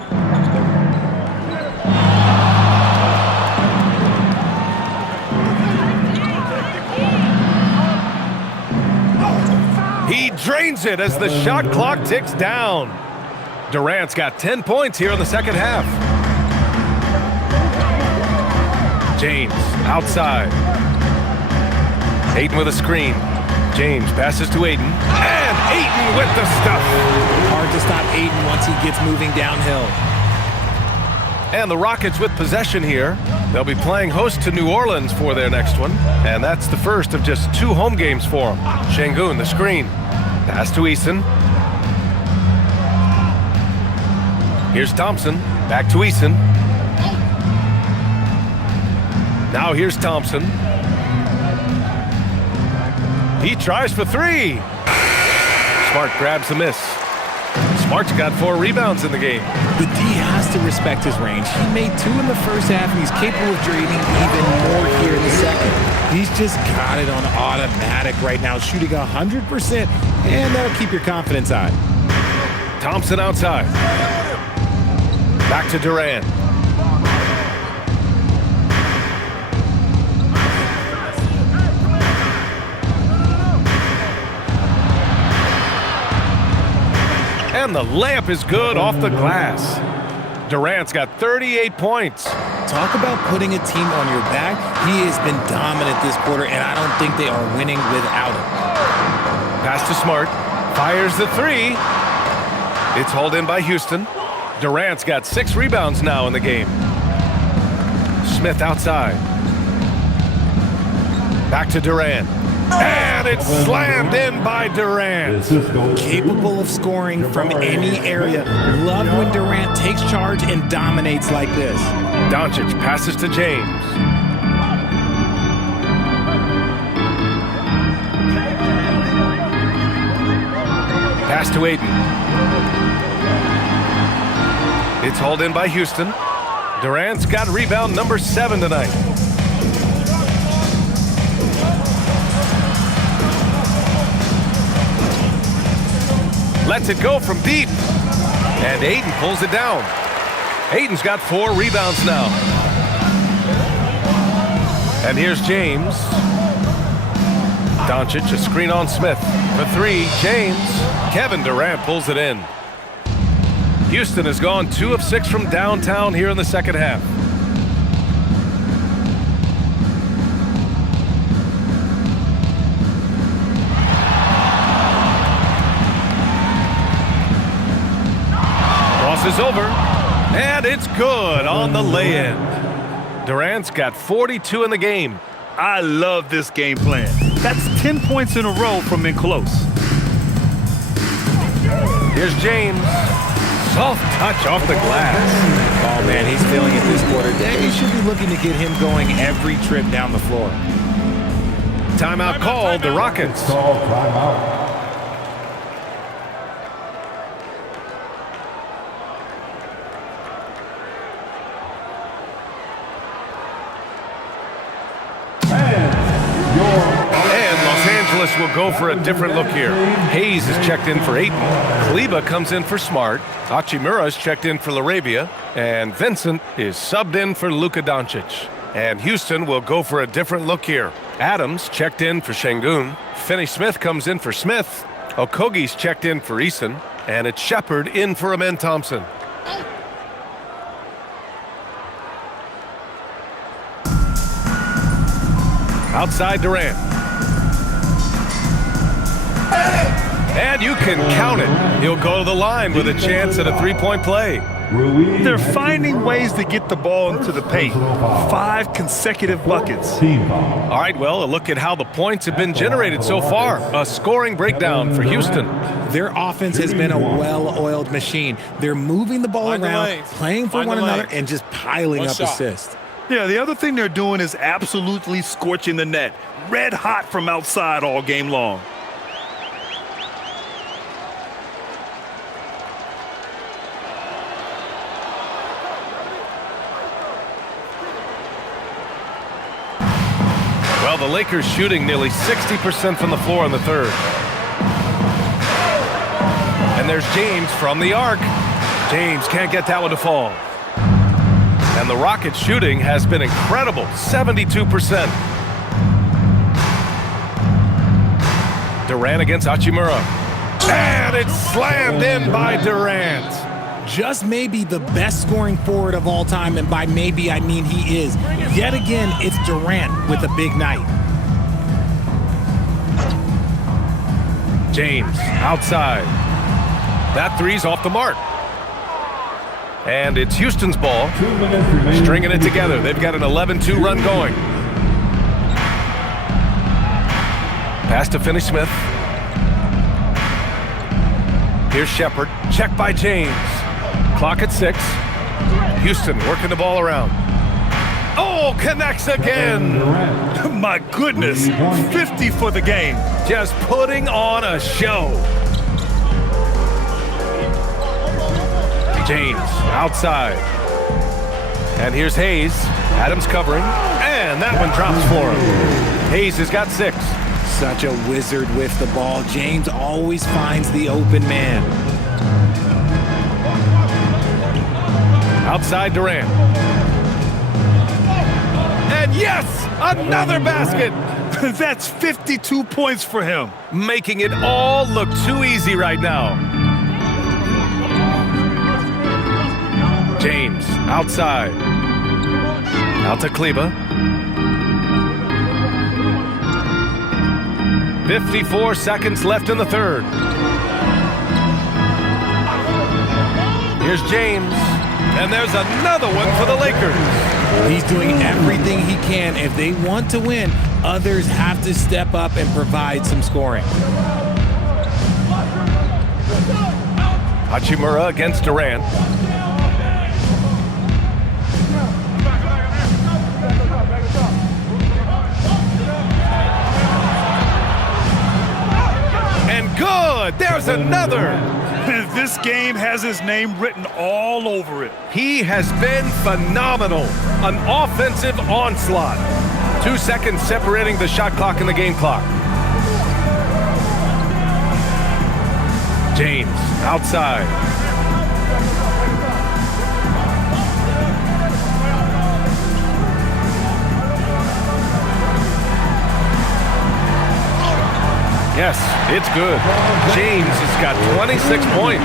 He drains it as the shot clock ticks down. Durant's got 10 points here in the second half. James outside. Ayton with a screen. James passes to Ayton. And Ayton with the stuff. Hard to stop Ayton once he gets moving downhill. And the Rockets with possession here. They'll be playing host to New Orleans for their next one. And that's the first of just 2 home games for them. Şengün, the screen. Pass to Eason. Here's Thompson. Back to Eason. Now here's Thompson. He tries for 3. Smart grabs the miss. Smart's got 4 rebounds in the game. The D has to respect his range. He made 2 in the first half, and he's capable of draining even more here in the second. He's just got it on automatic right now, shooting 100%, and that'll keep your confidence high. Thompson outside. Back to Durant. And the layup is good off the glass. Durant's got 38 points. Talk about putting a team on your back. He has been dominant this quarter, and I don't think they are winning without him. Pass to Smart. Fires the three. It's hauled in by Houston. Durant's got 6 rebounds now in the game. Smith outside. Back to Durant. And it's slammed in by Durant. Capable of scoring from any area. Love when Durant takes charge and dominates like this. Doncic passes to James. Pass to Ayton. It's hauled in by Houston. Durant's got rebound number 7 tonight. Lets it go from deep. And Ayton pulls it down. Ayton's got 4 rebounds now. And here's James. Doncic, a screen on Smith. For 3, James. Kevin Durant pulls it in. Houston has gone 2 of 6 from downtown here in the second half. Cross is over, and it's good on the lay-in. Durant's got 42 in the game. I love this game plan. That's 10 points in a row from in close. Here's James. Soft touch off the glass. Oh, man, he's feeling it this quarter. They should be looking to get him going every trip down the floor. Timeout called, the Rockets. Call timeout. And Los Angeles will go for a different look here. Hayes is checked in for Ayton. Kleba comes in for Smart. Hachimura is checked in for LaRavia. And Vincent is subbed in for Luka Doncic. And Houston will go for a different look here. Adams checked in for Şengün. Finney-Smith comes in for Smith. Okogie's checked in for Eason. And it's Shepard in for Amen Thompson. Outside Durant. And you can count it. He'll go to the line with a chance at a three-point play. They're finding ways to get the ball into the paint. 5 consecutive buckets. All right, well, a look at how the points have been generated so far. A scoring breakdown for Houston. Their offense has been a well-oiled machine. They're moving the ball around, playing for one another, and just piling up assists. Yeah, the other thing they're doing is absolutely scorching the net. Red hot from outside all game long. Well, the Lakers shooting nearly 60% from the floor in the third. And there's James from the arc. James can't get that one to fall. And the Rockets shooting has been incredible, 72%. Durant against Hachimura. And it's slammed in by Durant. Just maybe the best scoring forward of all time, and by maybe I mean he is. Yet again, it's Durant with a big night. James outside. That three's off the mark. And it's Houston's ball. Stringing it together. They've got an 11-2 run going. Pass to Finney-Smith. Here's Shepard. Check by James. Clock at 6. Houston working the ball around. Oh, connects again. My goodness, 50 for the game. Just putting on a show. James outside. And here's Hayes. Adams covering. And that one drops for him. Hayes has got 6. Such a wizard with the ball. James always finds the open man. Outside Durant. And yes, another basket. That's 52 points for him. Making it all look too easy right now. James, outside. Out to Kleba. 54 seconds left in the third. Here's James. And there's another one for the Lakers. He's doing everything he can. If they want to win, others have to step up and provide some scoring. Hachimura against Durant. And good! There's another! This game has his name written all over it. He has been phenomenal. An offensive onslaught. 2 seconds separating the shot clock and the game clock. James, outside. Yes, it's good. James has got 26 points.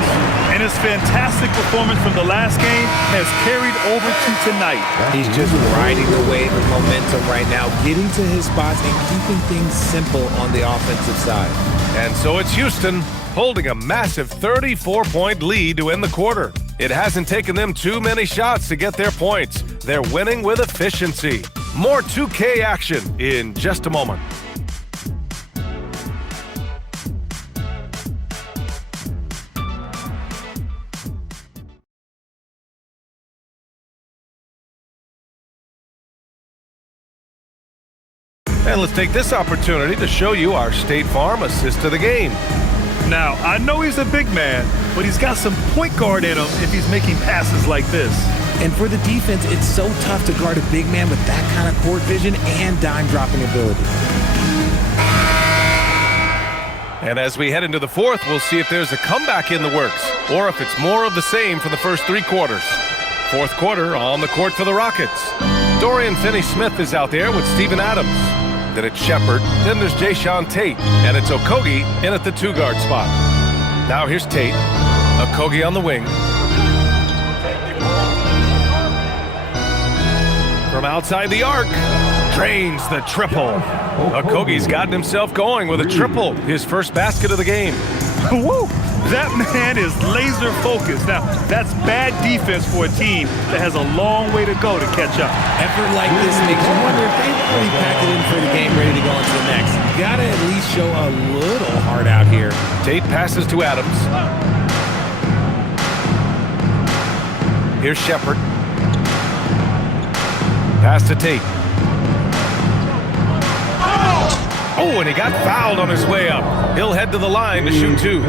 And his fantastic performance from the last game has carried over to tonight. He's just riding the wave of momentum right now, getting to his spots and keeping things simple on the offensive side. And so it's Houston holding a massive 34-point lead to end the quarter. It hasn't taken them too many shots to get their points. They're winning with efficiency. More 2K action in just a moment. And let's take this opportunity to show you our State Farm assist to the game. Now, I know he's a big man, but he's got some point guard in him if he's making passes like this. And for the defense, it's so tough to guard a big man with that kind of court vision and dime-dropping ability. And as we head into the fourth, we'll see if there's a comeback in the works or if it's more of the same for the first 3 quarters. Fourth quarter on the court for the Rockets. Dorian Finney-Smith is out there with Steven Adams. Then it's Shepard, then there's Jayshawn Tate, and it's Okogie in at the 2-guard spot. Now here's Tate, Okogie on the wing. From outside the arc, drains the triple. Okogie's gotten himself going with a triple, his first basket of the game. Woo! That man is laser focused. Now, that's bad defense for a team that has a long way to go to catch up. Effort like this makes you wonder if they really pack it in for the game ready to go into the next. You gotta at least show a little heart out here. Tate passes to Adams. Here's Shepard. Pass to Tate. Oh, and he got fouled on his way up. He'll head to the line to shoot 2.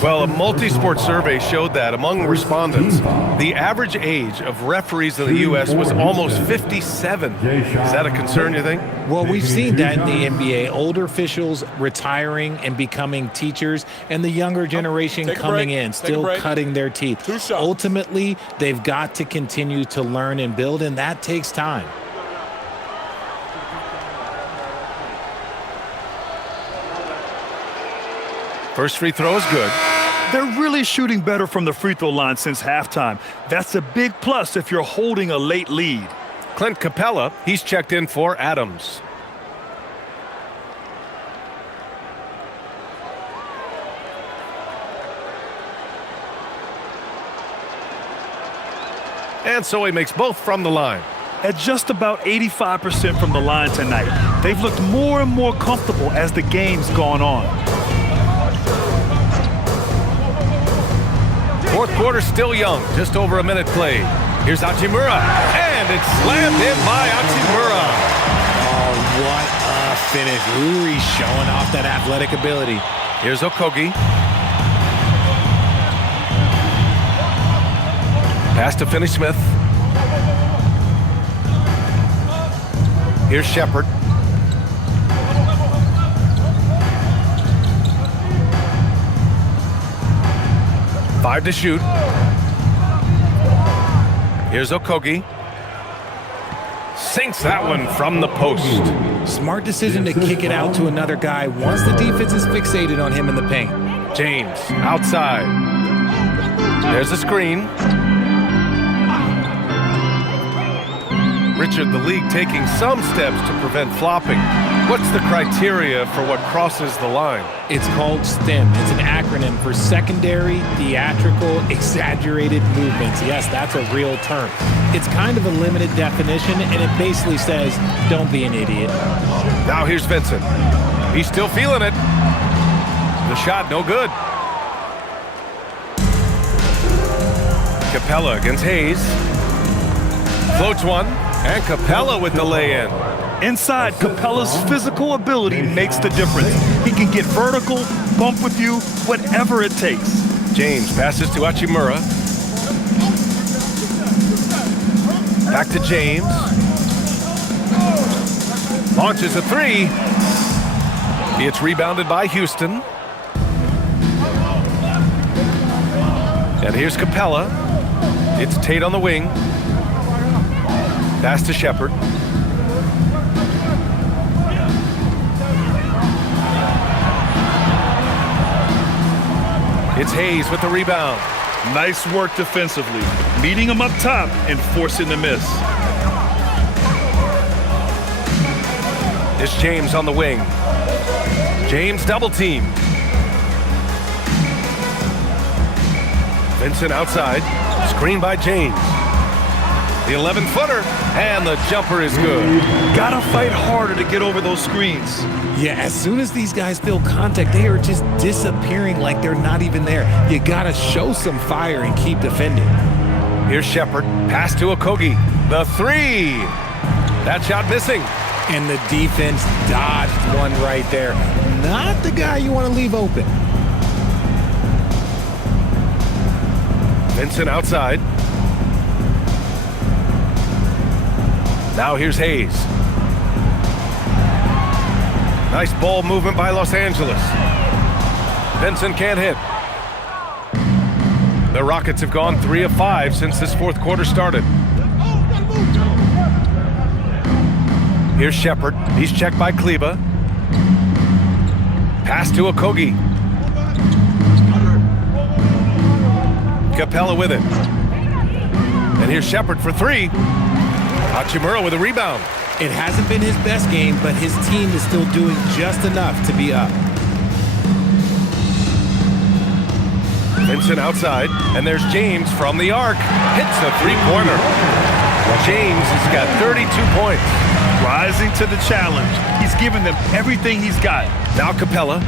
Well, a multi-sport survey showed that among respondents, the average age of referees in the U.S. was almost 57. Is that a concern, you think? Well, we've seen that in the NBA. Older officials retiring and becoming teachers, and the younger generation coming in, still cutting their teeth. Ultimately, they've got to continue to learn and build, and that takes time. First free throw is good. They're really shooting better from the free throw line since halftime. That's a big plus if you're holding a late lead. Clint Capella, he's checked in for Adams. And so he makes both from the line. At just about 85% from the line tonight, they've looked more and more comfortable as the game's gone on. Fourth quarter still young, just over a minute played. Here's Hachimura, and it's slammed in by Hachimura. Oh, what a finish. Uri showing off that athletic ability. Here's Okogie. Pass to Finney-Smith. Here's Shepard. Five to shoot. Here's Okogie. Sinks that one from the post. Smart decision to kick it out to another guy once the defense is fixated on him in the paint. James outside. There's a screen. Richard, the league taking some steps to prevent flopping. What's the criteria for what crosses the line? It's called STEM. It's an acronym for secondary, theatrical, exaggerated movements. Yes, that's a real term. It's kind of a limited definition, and it basically says, don't be an idiot. Now here's Vincent. He's still feeling it. The shot, no good. Capella against Hayes. Floats one, and Capella with the lay-in. Inside, Capella's physical ability makes the difference. He can get vertical, bump with you, whatever it takes. James passes to Hachimura. Back to James. Launches a three. It's rebounded by Houston. And here's Capella. It's Tate on the wing. Pass to Shepard. It's Hayes with the rebound. Nice work defensively, meeting him up top and forcing the miss. It's James on the wing. James double team. Vincent outside. Screen by James. The 11-footer, and the jumper is good. Gotta fight harder to get over those screens. Yeah, as soon as these guys feel contact, they are just disappearing like they're not even there. You gotta show some fire and keep defending. Here's Shepard. Pass to Okogie. The three. That shot missing. And the defense dodged one right there. Not the guy you want to leave open. Vincent outside. Now here's Hayes. Nice ball movement by Los Angeles. Vincent can't hit. The Rockets have gone 3 of 5 since this fourth quarter started. Here's Shepard. He's checked by Kleba. Pass to Okogie. Capella with it. And here's Shepard for three. Hachimura with a rebound. It hasn't been his best game, but his team is still doing just enough to be up. Vincent outside, and there's James from the arc. Hits a three-pointer. James has got 32 points. Rising to the challenge. He's given them everything he's got. Now Capella.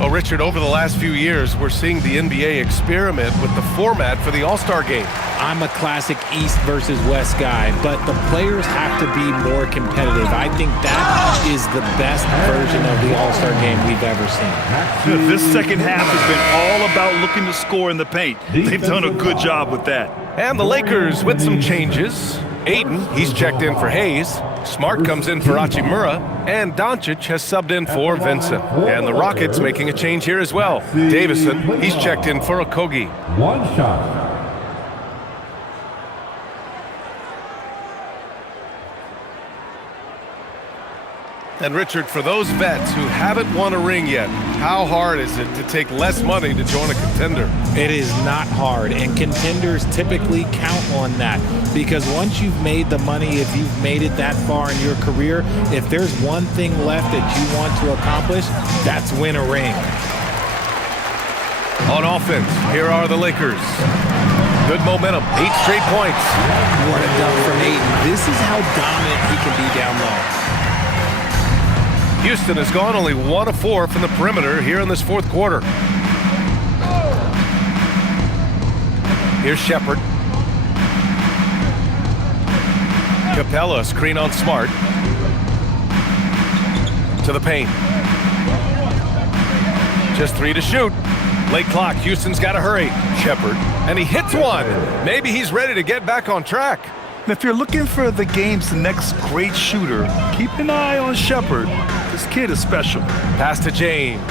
Oh, Richard, over the last few years, we're seeing the NBA experiment with the format for the All-Star game. I'm a classic East versus West guy, but the players have to be more competitive. I think that is the best version of the All-Star game we've ever seen. This second half has been all about looking to score in the paint. They've done a good job with that. And the Lakers with some changes. Aiden, he's checked in for Hayes. Smart comes in for Hachimura. And Doncic has subbed in for Vincent. And the Rockets making a change here as well. Davison, he's checked in for Okogie. One shot. And Richard, for those vets who haven't won a ring yet, how hard is it to take less money to join a contender? It is not hard, and contenders typically count on that because once you've made the money, if you've made it that far in your career, if there's one thing left that you want to accomplish, that's win a ring. On offense, here are the Lakers. Good momentum, 8 straight points. What a dunk from Aiden. This is how dominant he can be down low. Houston has gone only 1 of 4 from the perimeter here in this fourth quarter. Here's Shepard. Capella, screen on Smart. To the paint. Just 3 to shoot. Late clock, Houston's got to hurry. Shepard, and he hits one. Maybe he's ready to get back on track. If you're looking for the game's next great shooter, keep an eye on Shepard. This kid is special. Pass to James.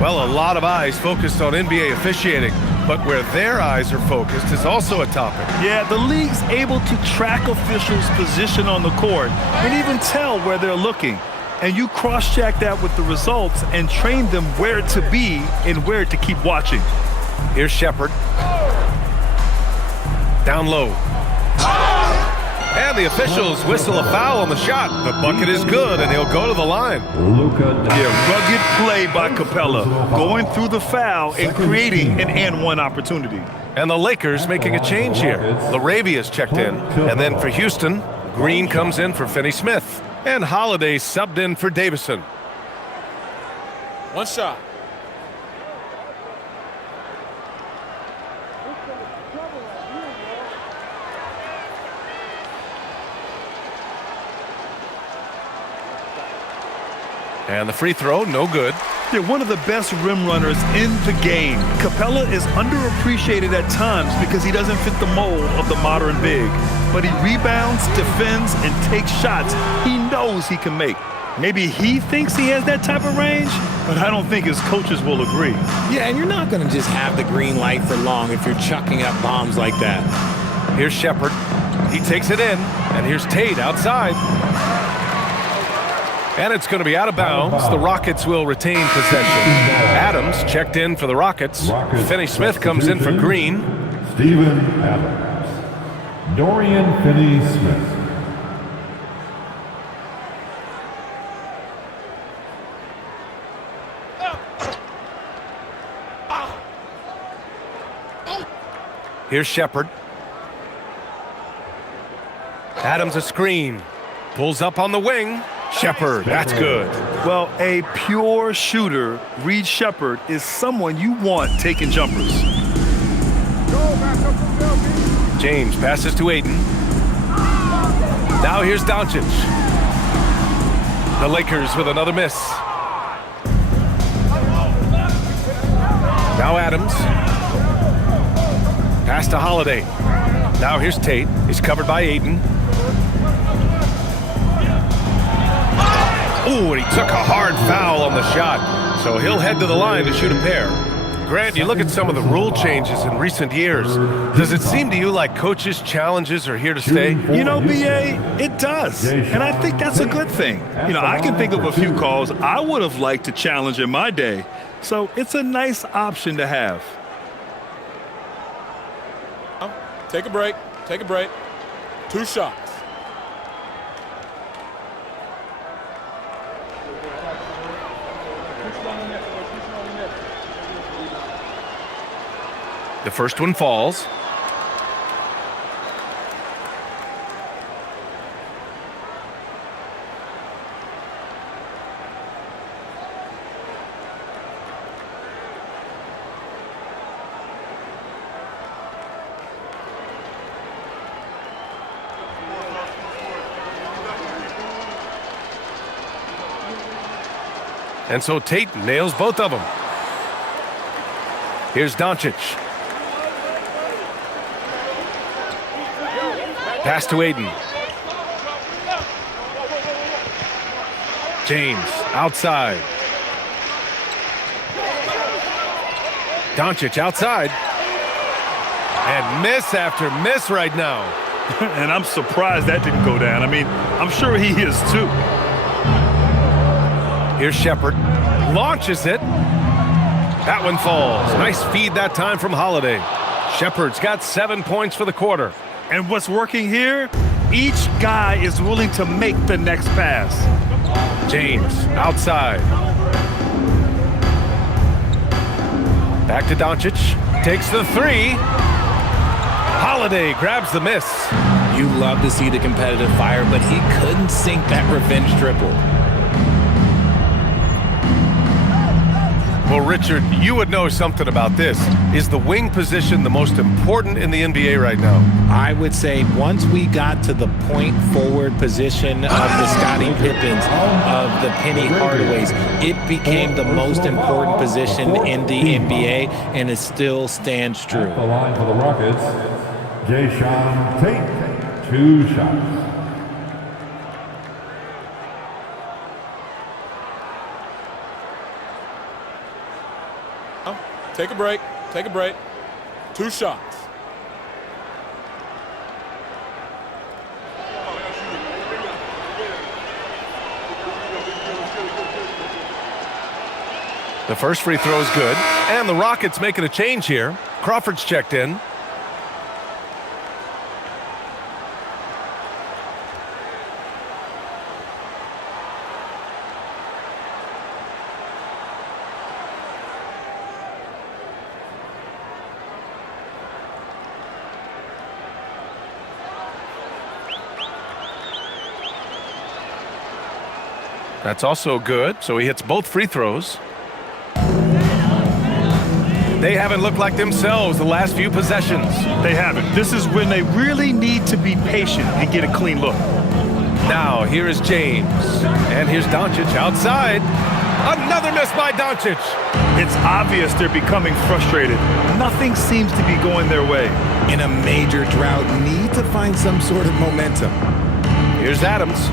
Well, a lot of eyes focused on NBA officiating, but where their eyes are focused is also a topic. Yeah, the league's able to track officials' position on the court and even tell where they're looking. And you cross-check that with the results and train them where to be and where to keep watching. Here's Shepard. Down low. And the officials whistle a foul on the shot. The bucket is good, and he'll go to the line. Yeah, rugged play by Capella, going through the foul and creating an and-one opportunity. And the Lakers making a change here. Laravia's checked in. And then for Houston, Green comes in for Finney-Smith. And Holiday subbed in for Davison. One shot. And the free throw, no good. They're one of the best rim runners in the game. Capella is underappreciated at times because he doesn't fit the mold of the modern big. But he rebounds, defends, and takes shots he knows he can make. Maybe he thinks he has that type of range, but I don't think his coaches will agree. Yeah, and you're not going to just have the green light for long if you're chucking up bombs like that. Here's Shepard. He takes it in, and here's Tate outside. And it's going to be out of bounds. The Rockets will retain possession. Adams checked in for the Rockets. Finney-Smith comes in for Green. Steven Adams. Dorian Finney-Smith. Here's Shepard. Adams a screen. Pulls up on the wing. Shepard, that's good. Well, a pure shooter, Reed Shepard, is someone you want taking jumpers. James passes to Ayton. Now here's Doncic. The Lakers with another miss. Now Adams. Pass to Holiday. Now here's Tate. He's covered by Ayton. Ooh, and he took a hard foul on the shot. So he'll head to the line to shoot a pair. Grant, you look at some of the rule changes in recent years. Does it seem to you like coaches' challenges are here to stay? You know, B.A., it does. And I think that's a good thing. You know, I can think of a few calls I would have liked to challenge in my day. So it's a nice option to have. Take a break. Take a break. 2 shots. The first one falls. And so Tate nails both of them. Here's Doncic. Pass to Ayton. James outside. Doncic outside. And miss after miss right now. And I'm surprised that didn't go down. I mean, I'm sure he is too. Here's Shepard. Launches it. That one falls. Nice feed that time from Holiday. Shepard's got 7 points for the quarter. And what's working here? Each guy is willing to make the next pass. James outside. Back to Doncic. Takes the 3. Holiday grabs the miss. You love to see the competitive fire, but he couldn't sink that revenge triple. Well, Richard, you would know something about this. Is the wing position the most important in the NBA right now? I would say once we got to the point forward position of the Scottie Pippens, of the Penny Hardaways, it became the most important position in the NBA, and it still stands true. At the line for the Rockets, Jayshawn Tate, 2 shots. Take a break. Take a break. 2 shots. The first free throw is good. And the Rockets making a change here. Crawford's checked in. That's also good, so he hits both free throws. They haven't looked like themselves the last few possessions. They haven't. This is when they really need to be patient and get a clean look. Now, here is James. And here's Doncic outside. Another miss by Doncic. It's obvious they're becoming frustrated. Nothing seems to be going their way. In a major drought, need to find some sort of momentum. Here's Adams.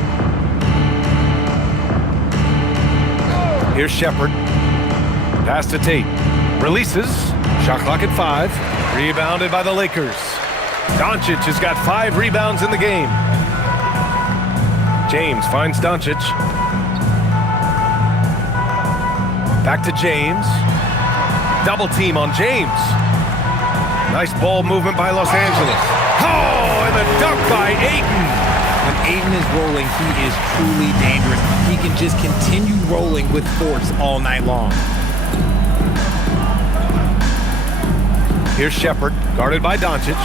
Here's Shepard. Pass to Tate. Releases. Shot clock at 5. Rebounded by the Lakers. Doncic has got 5 rebounds in the game. James finds Doncic. Back to James. Double team on James. Nice ball movement by Los Angeles. Oh, and the dunk by Ayton. When Ayton is rolling, he is truly dangerous. He can just continue rolling with force all night long. Here's Shepard, guarded by Doncic.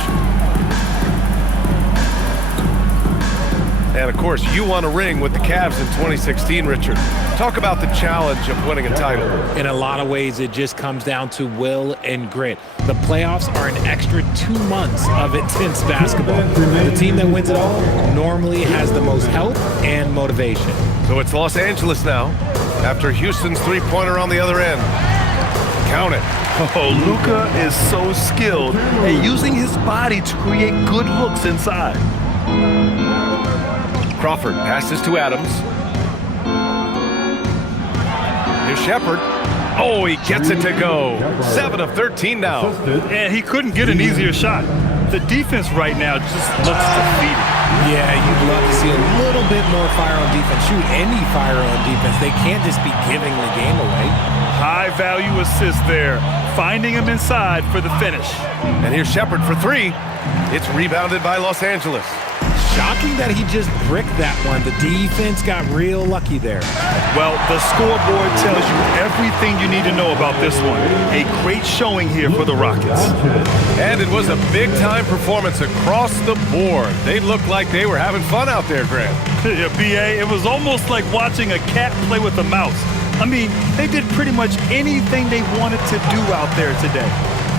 And, of course, you won a ring with the Cavs in 2016, Richard. Talk about the challenge of winning a title. In a lot of ways, it just comes down to will and grit. The playoffs are an extra 2 months of intense basketball. The team that wins it all normally has the most help and motivation. So it's Los Angeles now, after Houston's three-pointer on the other end. Count it. Oh, Luka is so skilled at using his body to create good looks inside. Crawford passes to Adams. Here's Shepard. Oh, he gets it to go. 7 of 13 now. And he couldn't get an easier shot. The defense right now just looks defeated. Yeah, you'd love to see a little bit more fire on defense. Shoot, any fire on defense. They can't just be giving the game away. High value assist there. Finding him inside for the finish. And here's Shepard for 3. It's rebounded by Los Angeles. Shocking that he just bricked that one. The defense got real lucky there. Well, the scoreboard tells you everything you need to know about this one. A great showing here for the Rockets. And it was a big-time performance across the board. They looked like they were having fun out there, Grant. Yeah, B.A., it was almost like watching a cat play with a mouse. I mean, they did pretty much anything they wanted to do out there today.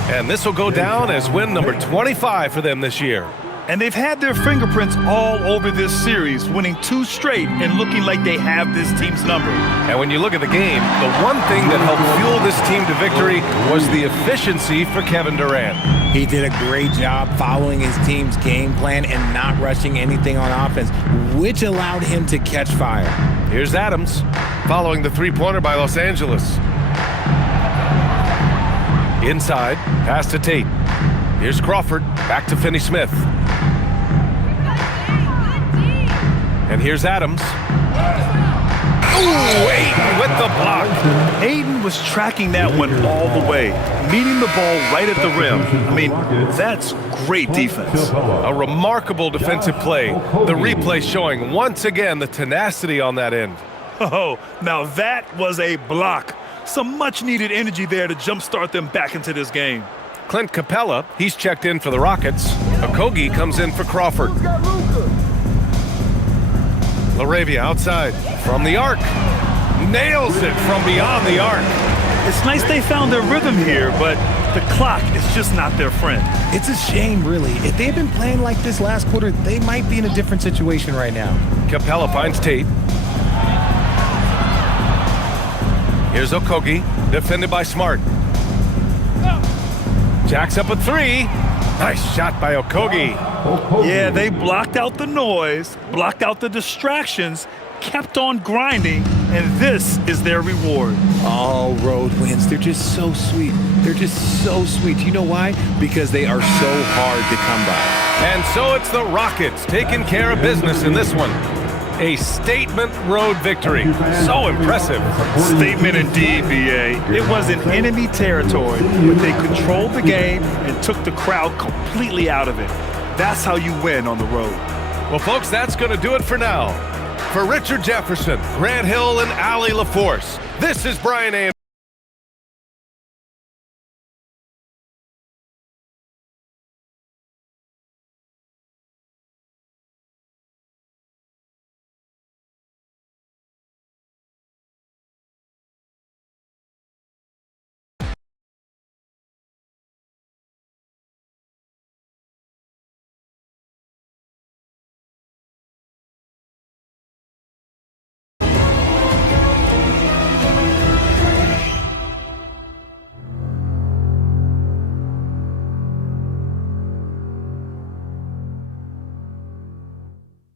And this will go down as win number 25 for them this year. And they've had their fingerprints all over this series, winning 2 straight and looking like they have this team's number. And when you look at the game, the one thing that helped fuel this team to victory was the efficiency for Kevin Durant. He did a great job following his team's game plan and not rushing anything on offense, which allowed him to catch fire. Here's Adams, following the three-pointer by Los Angeles. Inside, pass to Tate. Here's Crawford, back to Finney-Smith. And here's Adams. Ooh, Ayton with the block. Ayton was tracking that one all the way, meeting the ball right at the rim. I mean, that's great defense. A remarkable defensive play. The replay showing once again the tenacity on that end. Oh, now that was a block. Some much-needed energy there to jumpstart them back into this game. Clint Capella, he's checked in for the Rockets. Okogie comes in for Crawford. LaRavia outside from the arc. Nails it from beyond the arc. It's nice they found their rhythm here, but the clock is just not their friend. It's a shame, really. If they had been playing like this last quarter, they might be in a different situation right now. Capella finds Tate. Here's Okogie, defended by Smart. Jacks up a 3. Nice shot by Okogie. Yeah, they blocked out the noise, blocked out the distractions, kept on grinding, and this is their reward. All road wins. They're just so sweet. They're just so sweet. You know why? Because they are so hard to come by. And so it's the Rockets taking care of business in this one. A statement road victory. So impressive. Statement indeed, BA. It wasn't enemy territory, but they controlled the game and took the crowd completely out of it. That's how you win on the road. Well, folks, that's going to do it for now. For Richard Jefferson, Grant Hill, and Allie LaForce, this is Brian A.